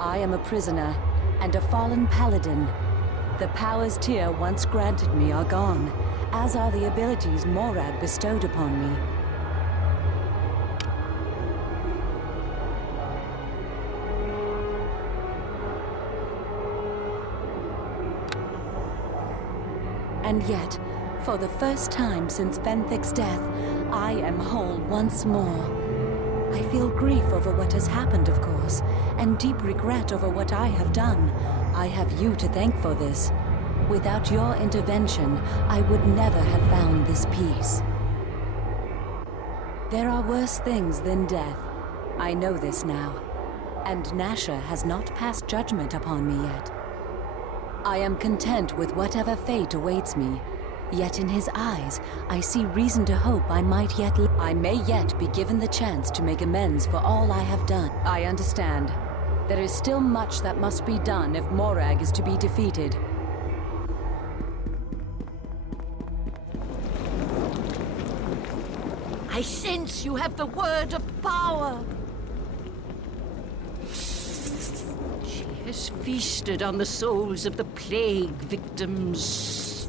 I am a prisoner, and a fallen paladin. The powers Tyr once granted me are gone, as are the abilities Morag bestowed upon me. And yet, for the first time since Venthic's death, I am whole once more. I feel grief over what has happened, of course, and deep regret over what I have done. I have you to thank for this. Without your intervention, I would never have found this peace. There are worse things than death. I know this now. And Nasha has not passed judgment upon me yet. I am content with whatever fate awaits me. Yet in his eyes, I see reason to hope I may yet be given the chance to make amends for all I have done. I understand. There is still much that must be done if Morag is to be defeated. I sense you have the word of power. She has feasted on the souls of the plague victims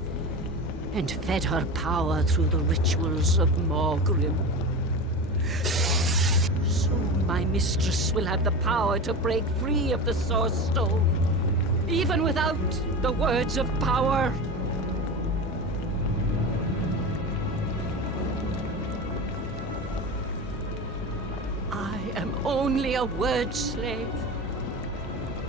and fed her power through the rituals of Maugrim. Soon my mistress will have the power to break free of the Source Stone, even without the words of power. I am only a word slave.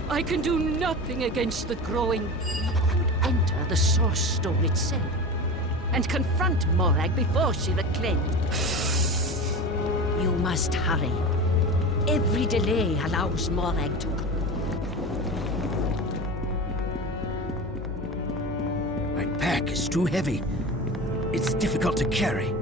I can do nothing against the growing. I could enter the Source Stone itself and confront Morag before she reclaimed. You must hurry. Every delay allows Morag to... My pack is too heavy. It's difficult to carry.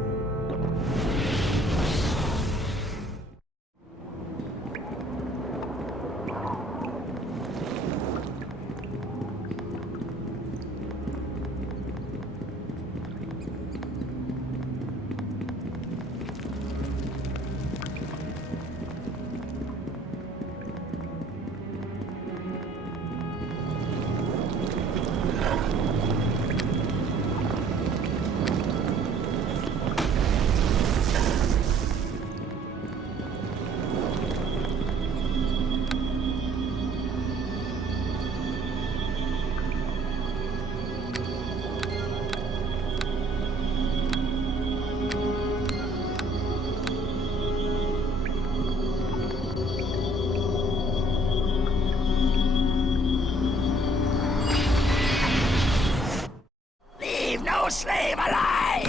Slave alive!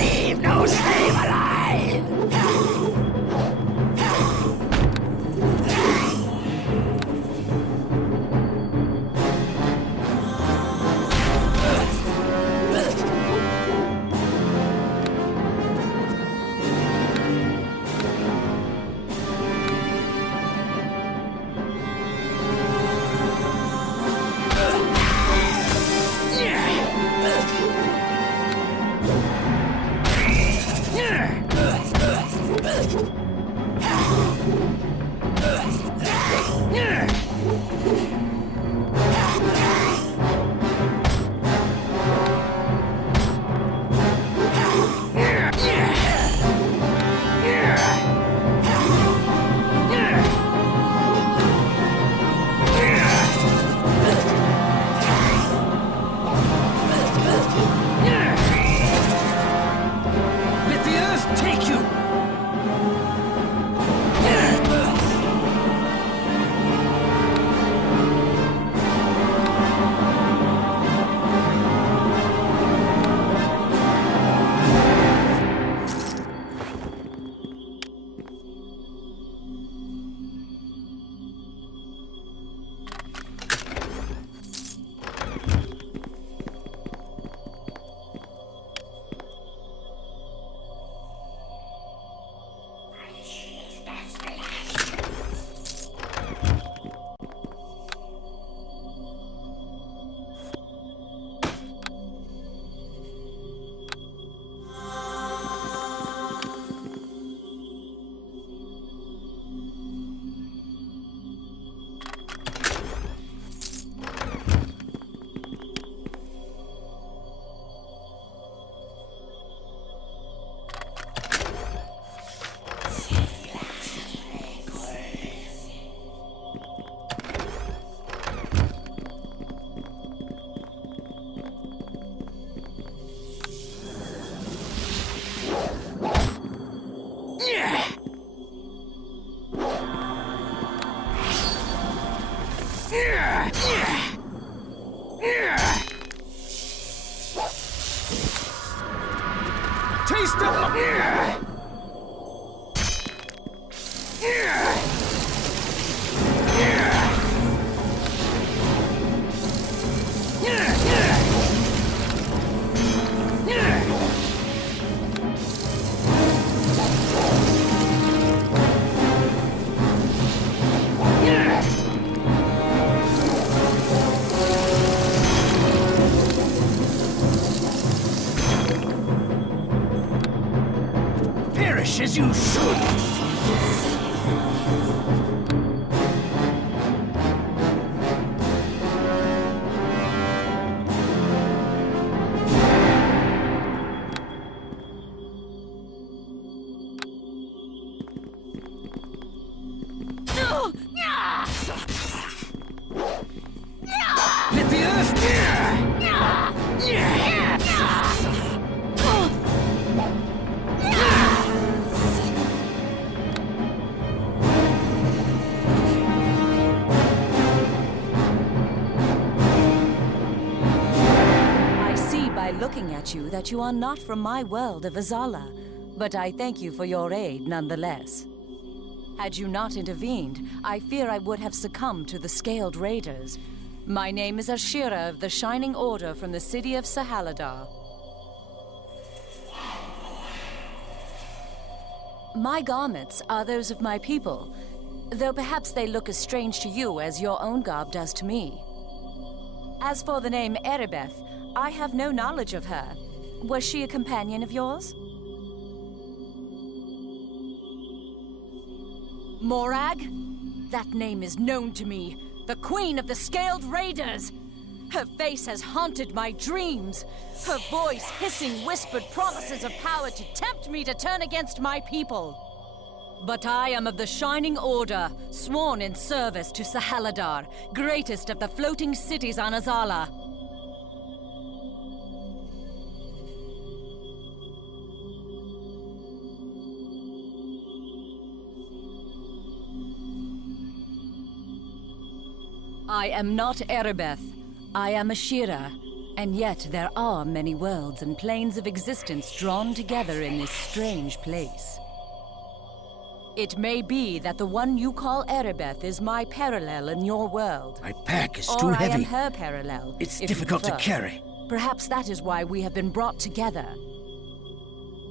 Leave no slave alive! Taste of perish as you should. Let the earth looking at you that you are not from my world of Azala, but I thank you for your aid nonetheless. Had you not intervened, I fear I would have succumbed to the Scaled Raiders. My name is Ashira of the Shining Order from the city of Sahaladar. My garments are those of my people, though perhaps they look as strange to you as your own garb does to me. As for the name Aribet, I have no knowledge of her. Was she a companion of yours? Morag? That name is known to me. The Queen of the Scaled Raiders! Her face has haunted my dreams. Her voice hissing whispered promises of power to tempt me to turn against my people. But I am of the Shining Order, sworn in service to Sahaladar, greatest of the floating cities on Azala. I am not Aribet. I am Ashira. And yet there are many worlds and planes of existence drawn together in this strange place. It may be that the one you call Aribet is my parallel in your world. My pack is too Or heavy. I am her parallel. It's if difficult you to prefer. carry. Perhaps that is why we have been brought together.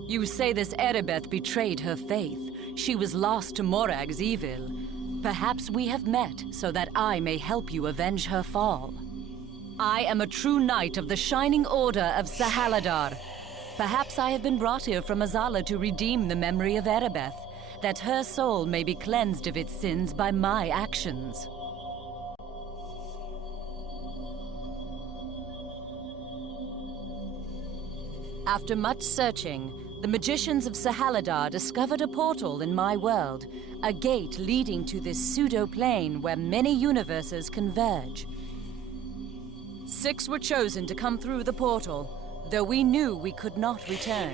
You say this Aribet betrayed her faith. She was lost to Morag's evil. Perhaps we have met so that I may help you avenge her fall. I am a true knight of the Shining Order of Sahaladar. Perhaps I have been brought here from Azala to redeem the memory of Aribet, that her soul may be cleansed of its sins by my actions. After much searching, the magicians of Sahaladar discovered a portal in my world, a gate leading to this pseudo-plane where many universes converge. 6 were chosen to come through the portal, though we knew we could not return.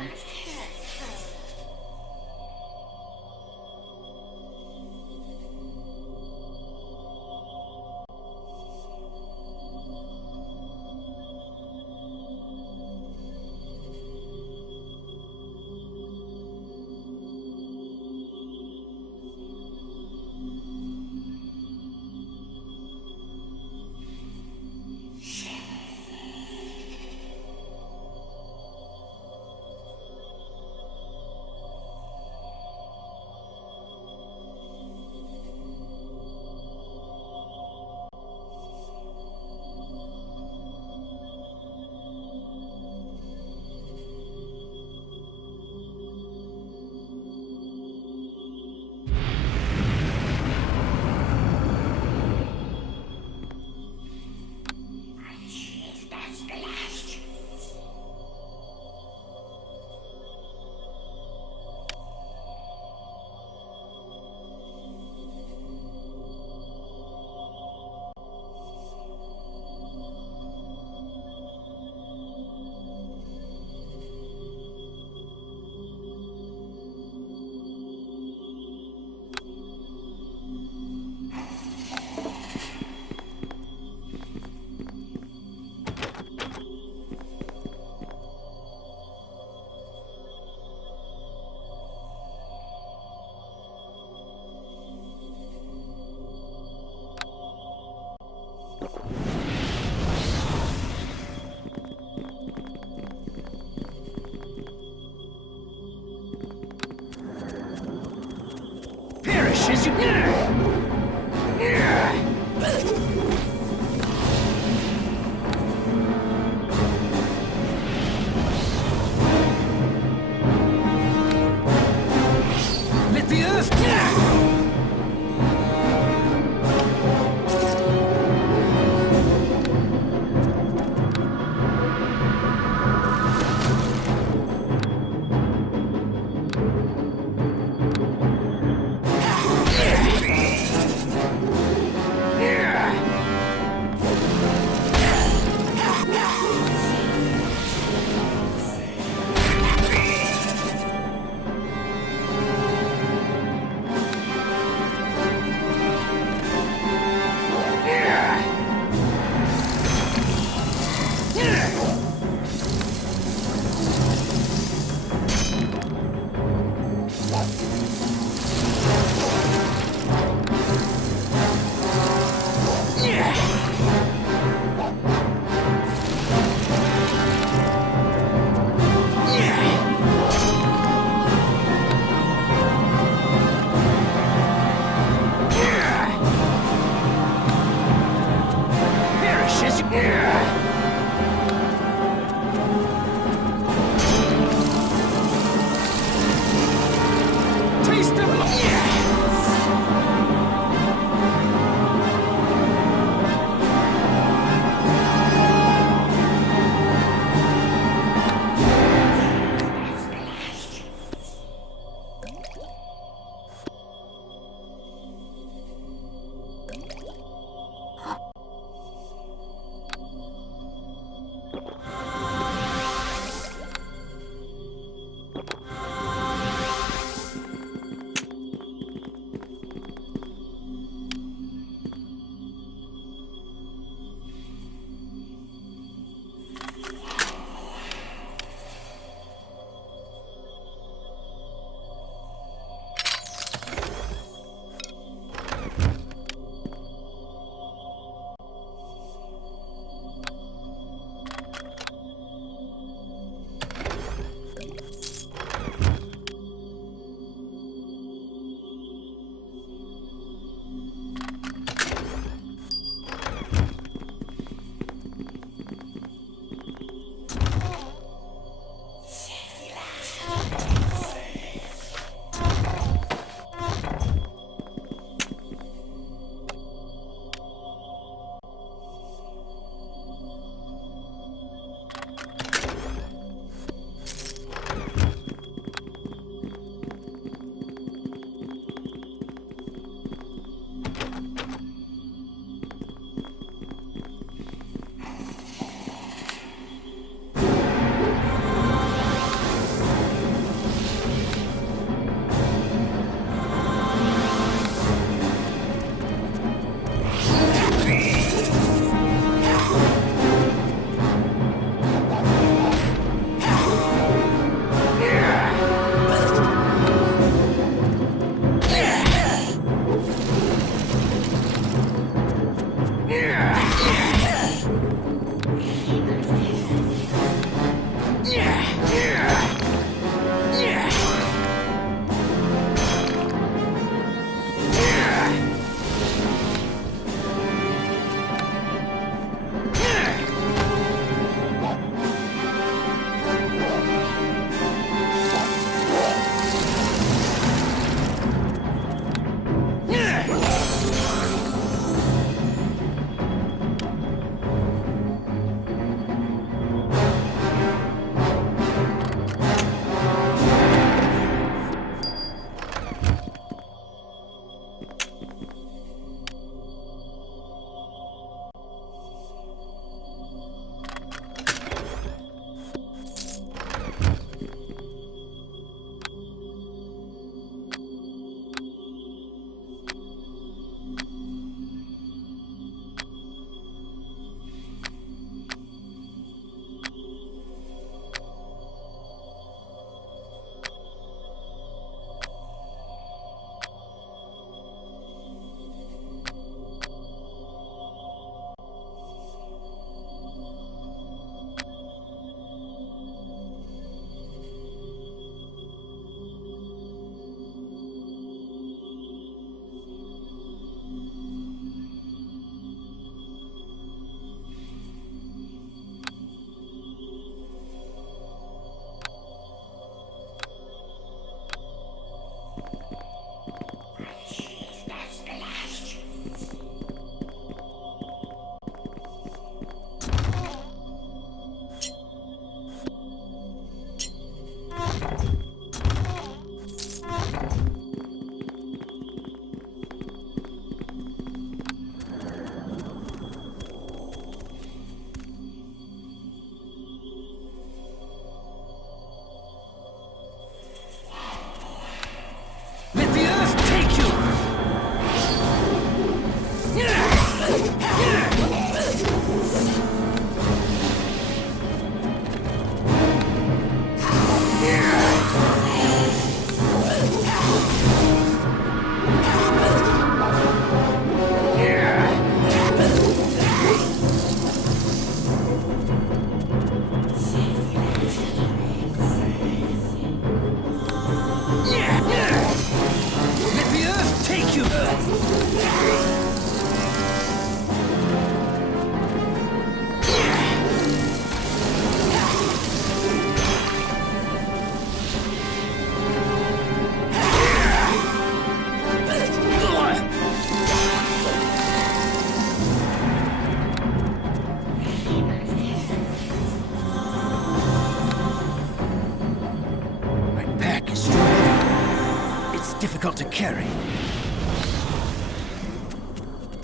difficult to carry.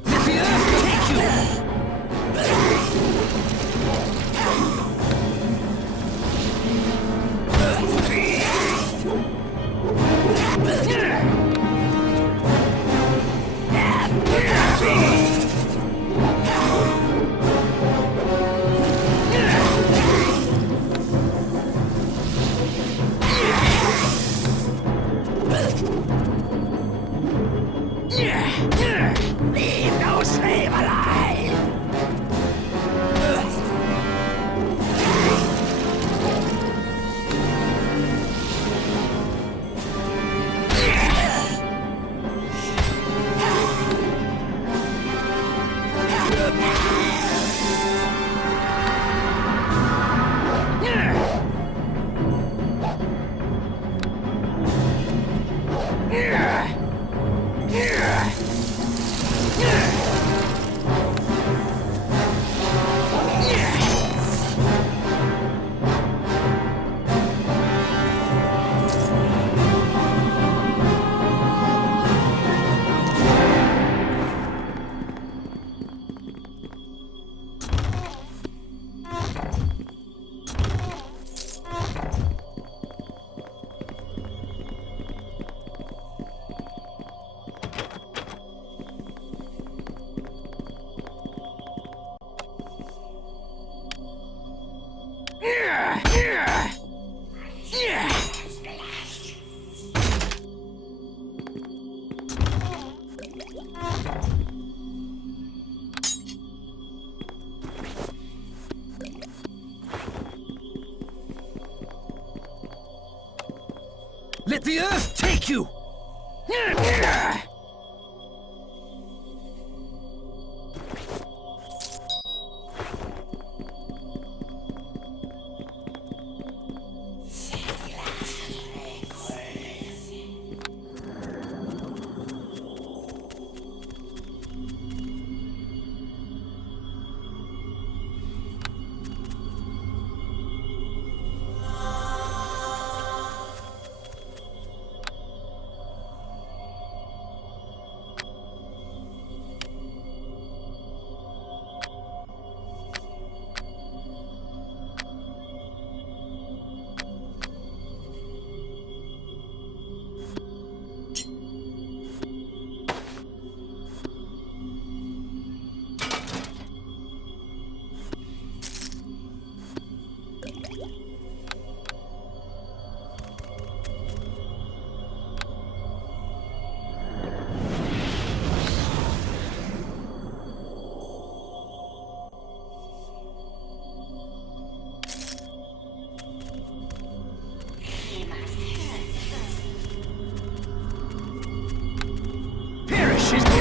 Let the earth take you! Leave no slave alive! Let the earth take you! perishes.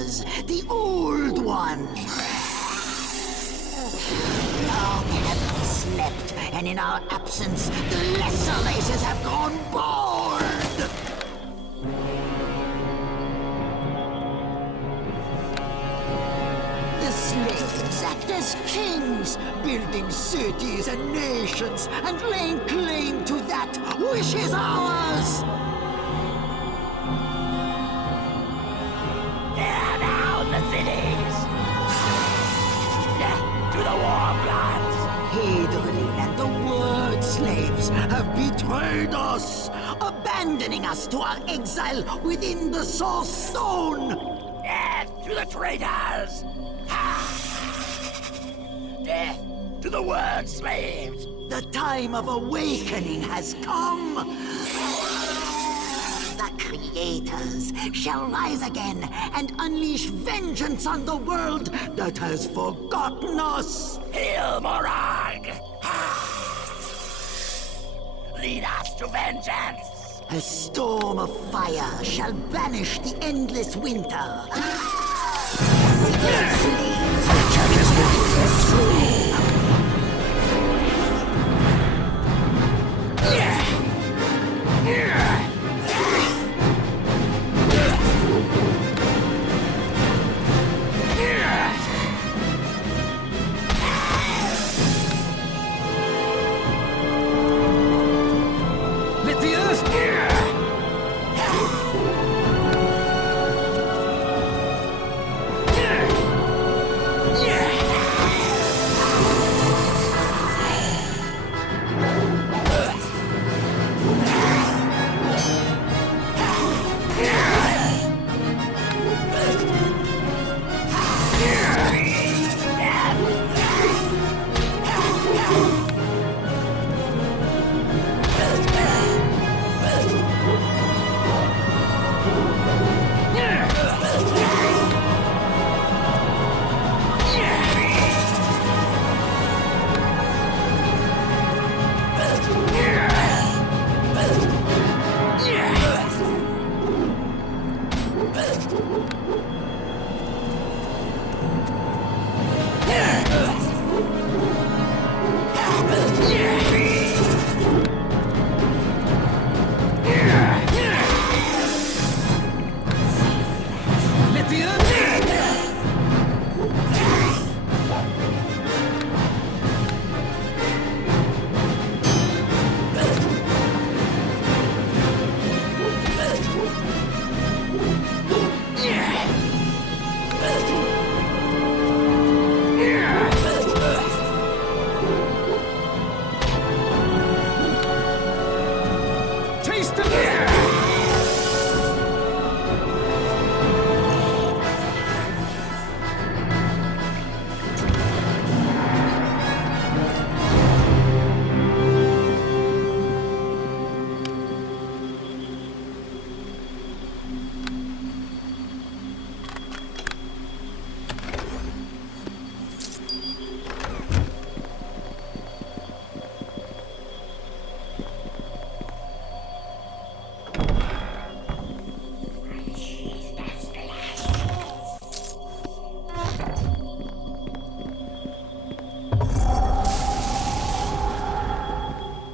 traitors, the old ones. Long have we slept, and in our absence, the lesser races have gone bold. The slaves act as kings, building cities and nations, and laying claim to that which is ours. Tear down the cities! Death to the warbloods! Хэдрalin and the word slaves have betrayed us, abandoning us to our exile within the Source Stone. Death to the traitors! Death to the word slaves! The time of awakening has come. The creators shall rise again and unleash vengeance on the world that has forgotten us. Hail, Morag! Lead us to vengeance! A storm of fire shall banish the endless winter.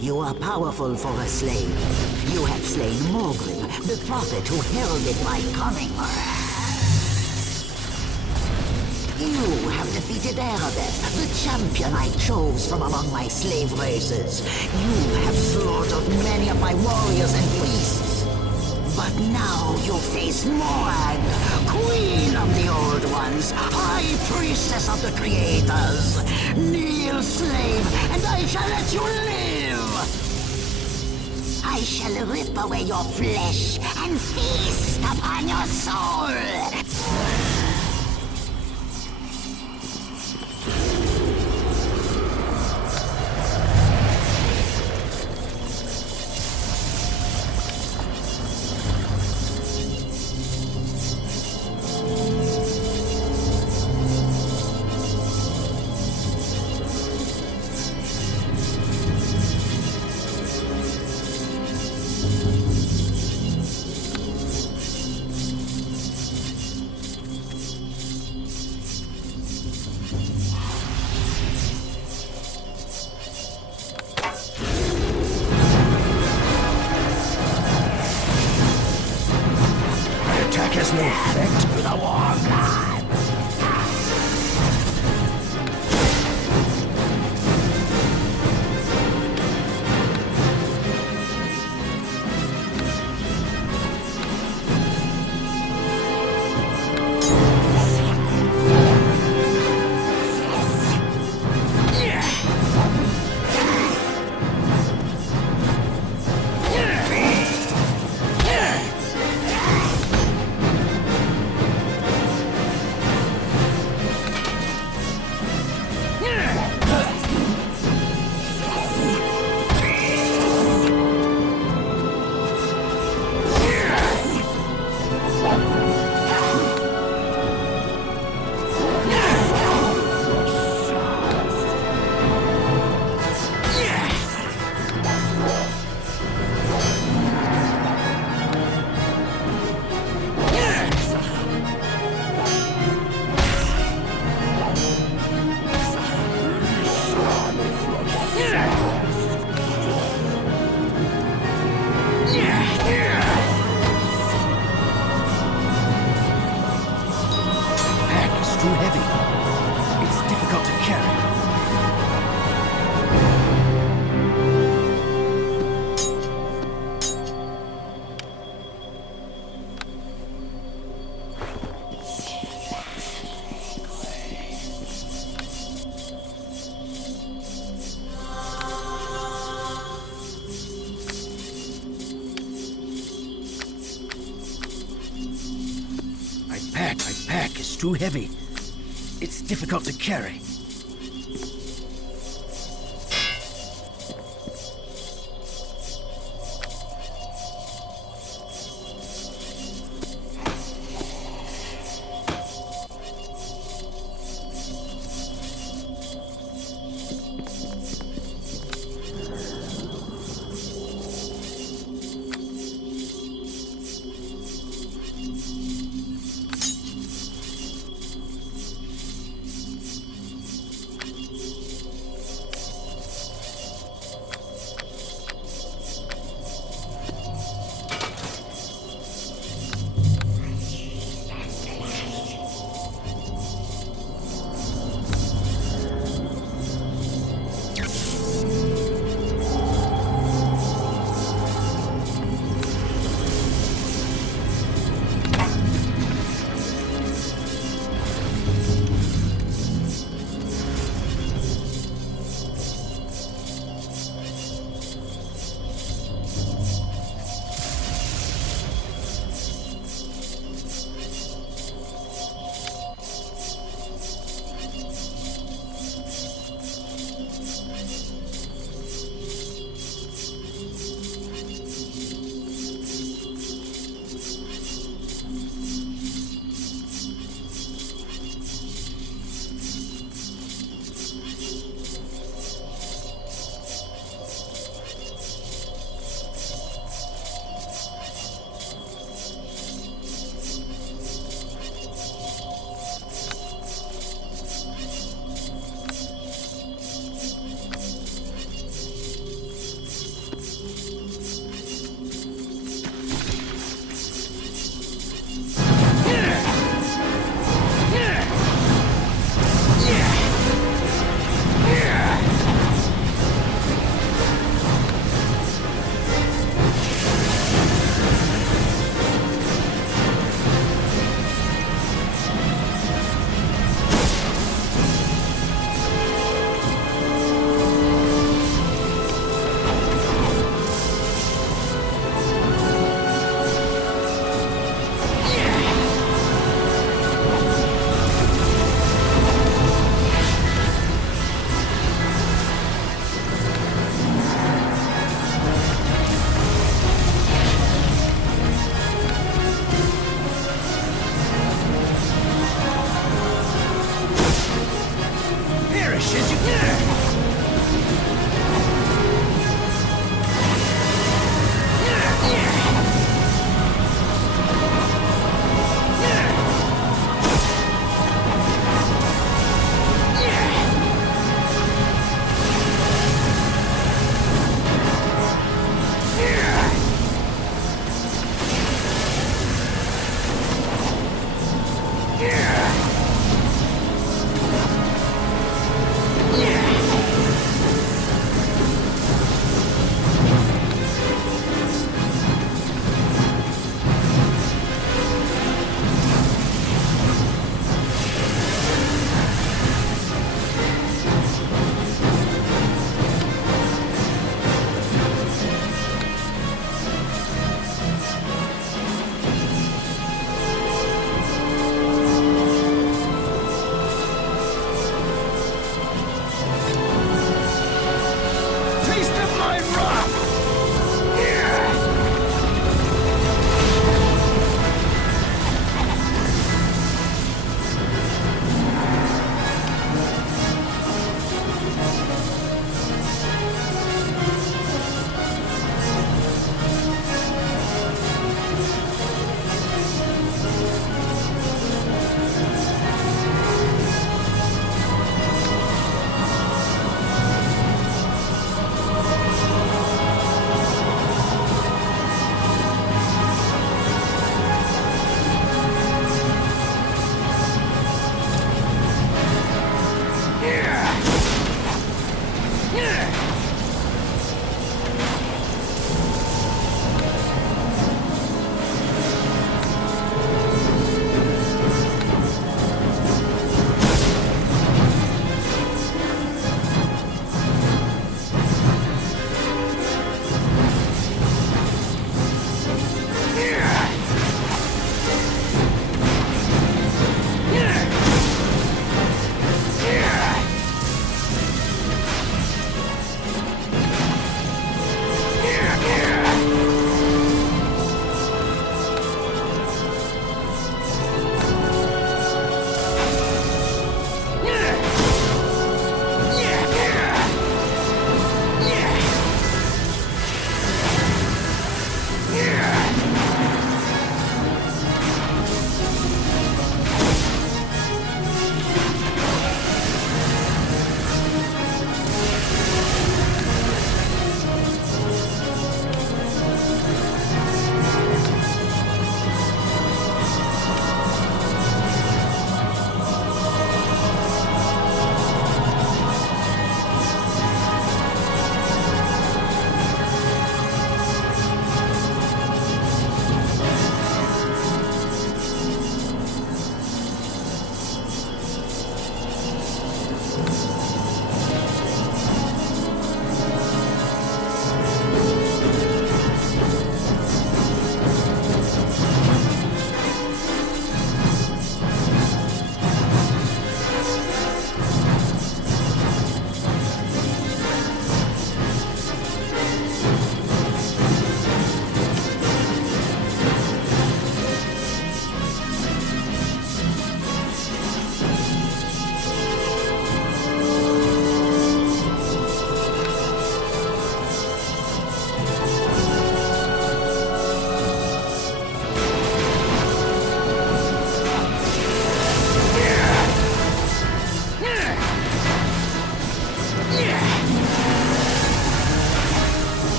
You are powerful for a slave. You have slain Maugrim, the prophet who heralded my coming. You have defeated Aribet, the champion I chose from among my slave races. You have slaughtered many of my warriors and priests. But now you face Maugrag, queen of the old ones, high priestess of the creators. Kneel, slave, and I shall let you live! I shall rip away your flesh and feast upon your soul! heavy. It's difficult to carry. My pack is too heavy. It's difficult to carry. Yeah!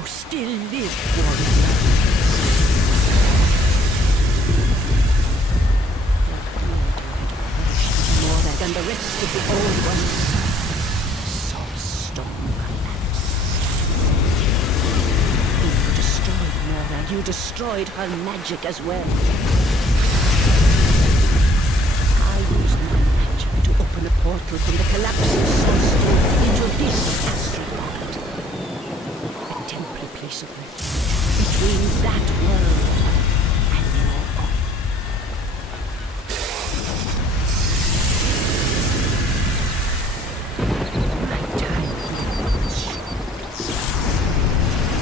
You still live, warrior. Morag and the rest of the old ones. Soul stone, alas. You destroyed Morag. You destroyed her magic as well. I used my magic to open a portal from the collapsing soul stone into this astral world. A temporary place of refuge between that world and your own. My time is short.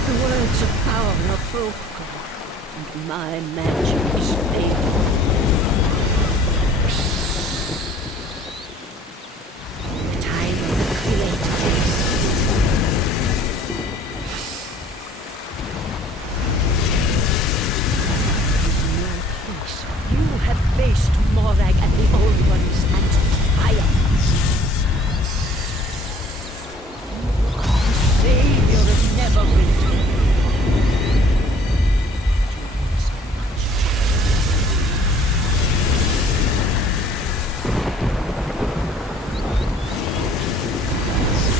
The worlds of power are broken, and my magic is fading. The time of the Creator is no place. You have faced Morag and the Old Ones and triumphed. The Savior of Neverwinter.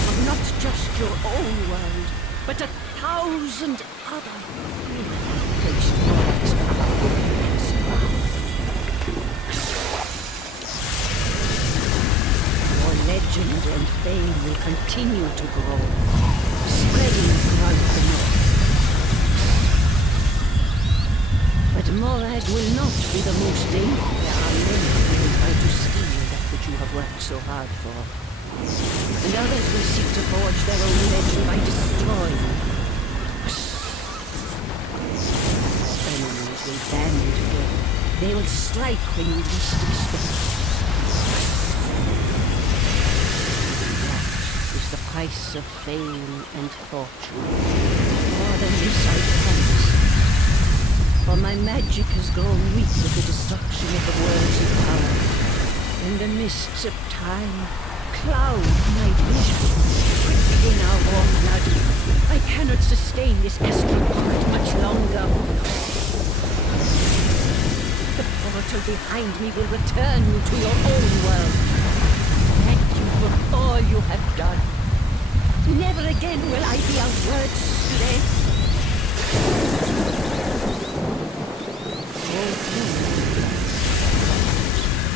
Of not just your own world, but 1,000 other. You have placed Morag's power and surround. Your legend and fame will continue to grow, spreading throughout the north. But Morag will not be the most dangerous. There are many who will try to steal that which you have worked so hard for. And others will seek to forge their own legend by destroying you. Enemies will band together. They will strike when you least expect it. That is the price of fame and fortune. More than this I promise. For my magic has grown weak with the destruction of the worlds of power. And the mists of time cloud my vision. Quicken our warm blood. I cannot sustain this astral pocket much longer. The portal behind me will return you to your own world. Thank you for all you have done. Never again will I be a word slave.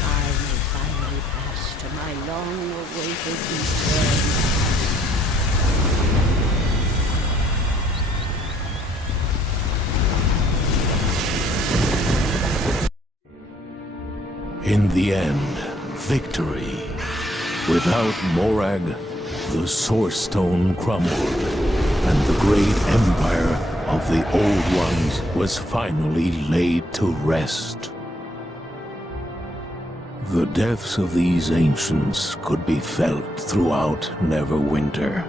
I may finally pass to my long-awaited return. In the end, victory. Without Morag, the Source Stone crumbled, and the great empire of the Old Ones was finally laid to rest. The deaths of these ancients could be felt throughout Neverwinter.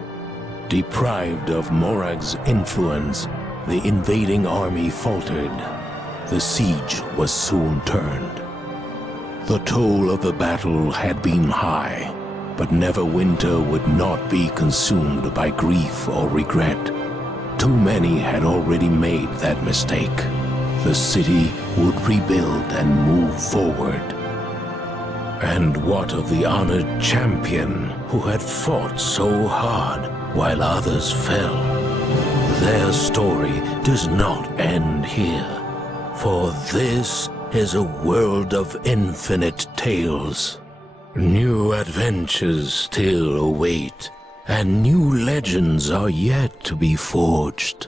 Deprived of Morag's influence, the invading army faltered. The siege was soon turned. The toll of the battle had been high, but Neverwinter would not be consumed by grief or regret. Too many had already made that mistake. The city would rebuild and move forward. And what of the honored champion who had fought so hard while others fell? Their story does not end here, for this is a world of infinite tales. New adventures still await, and new legends are yet to be forged.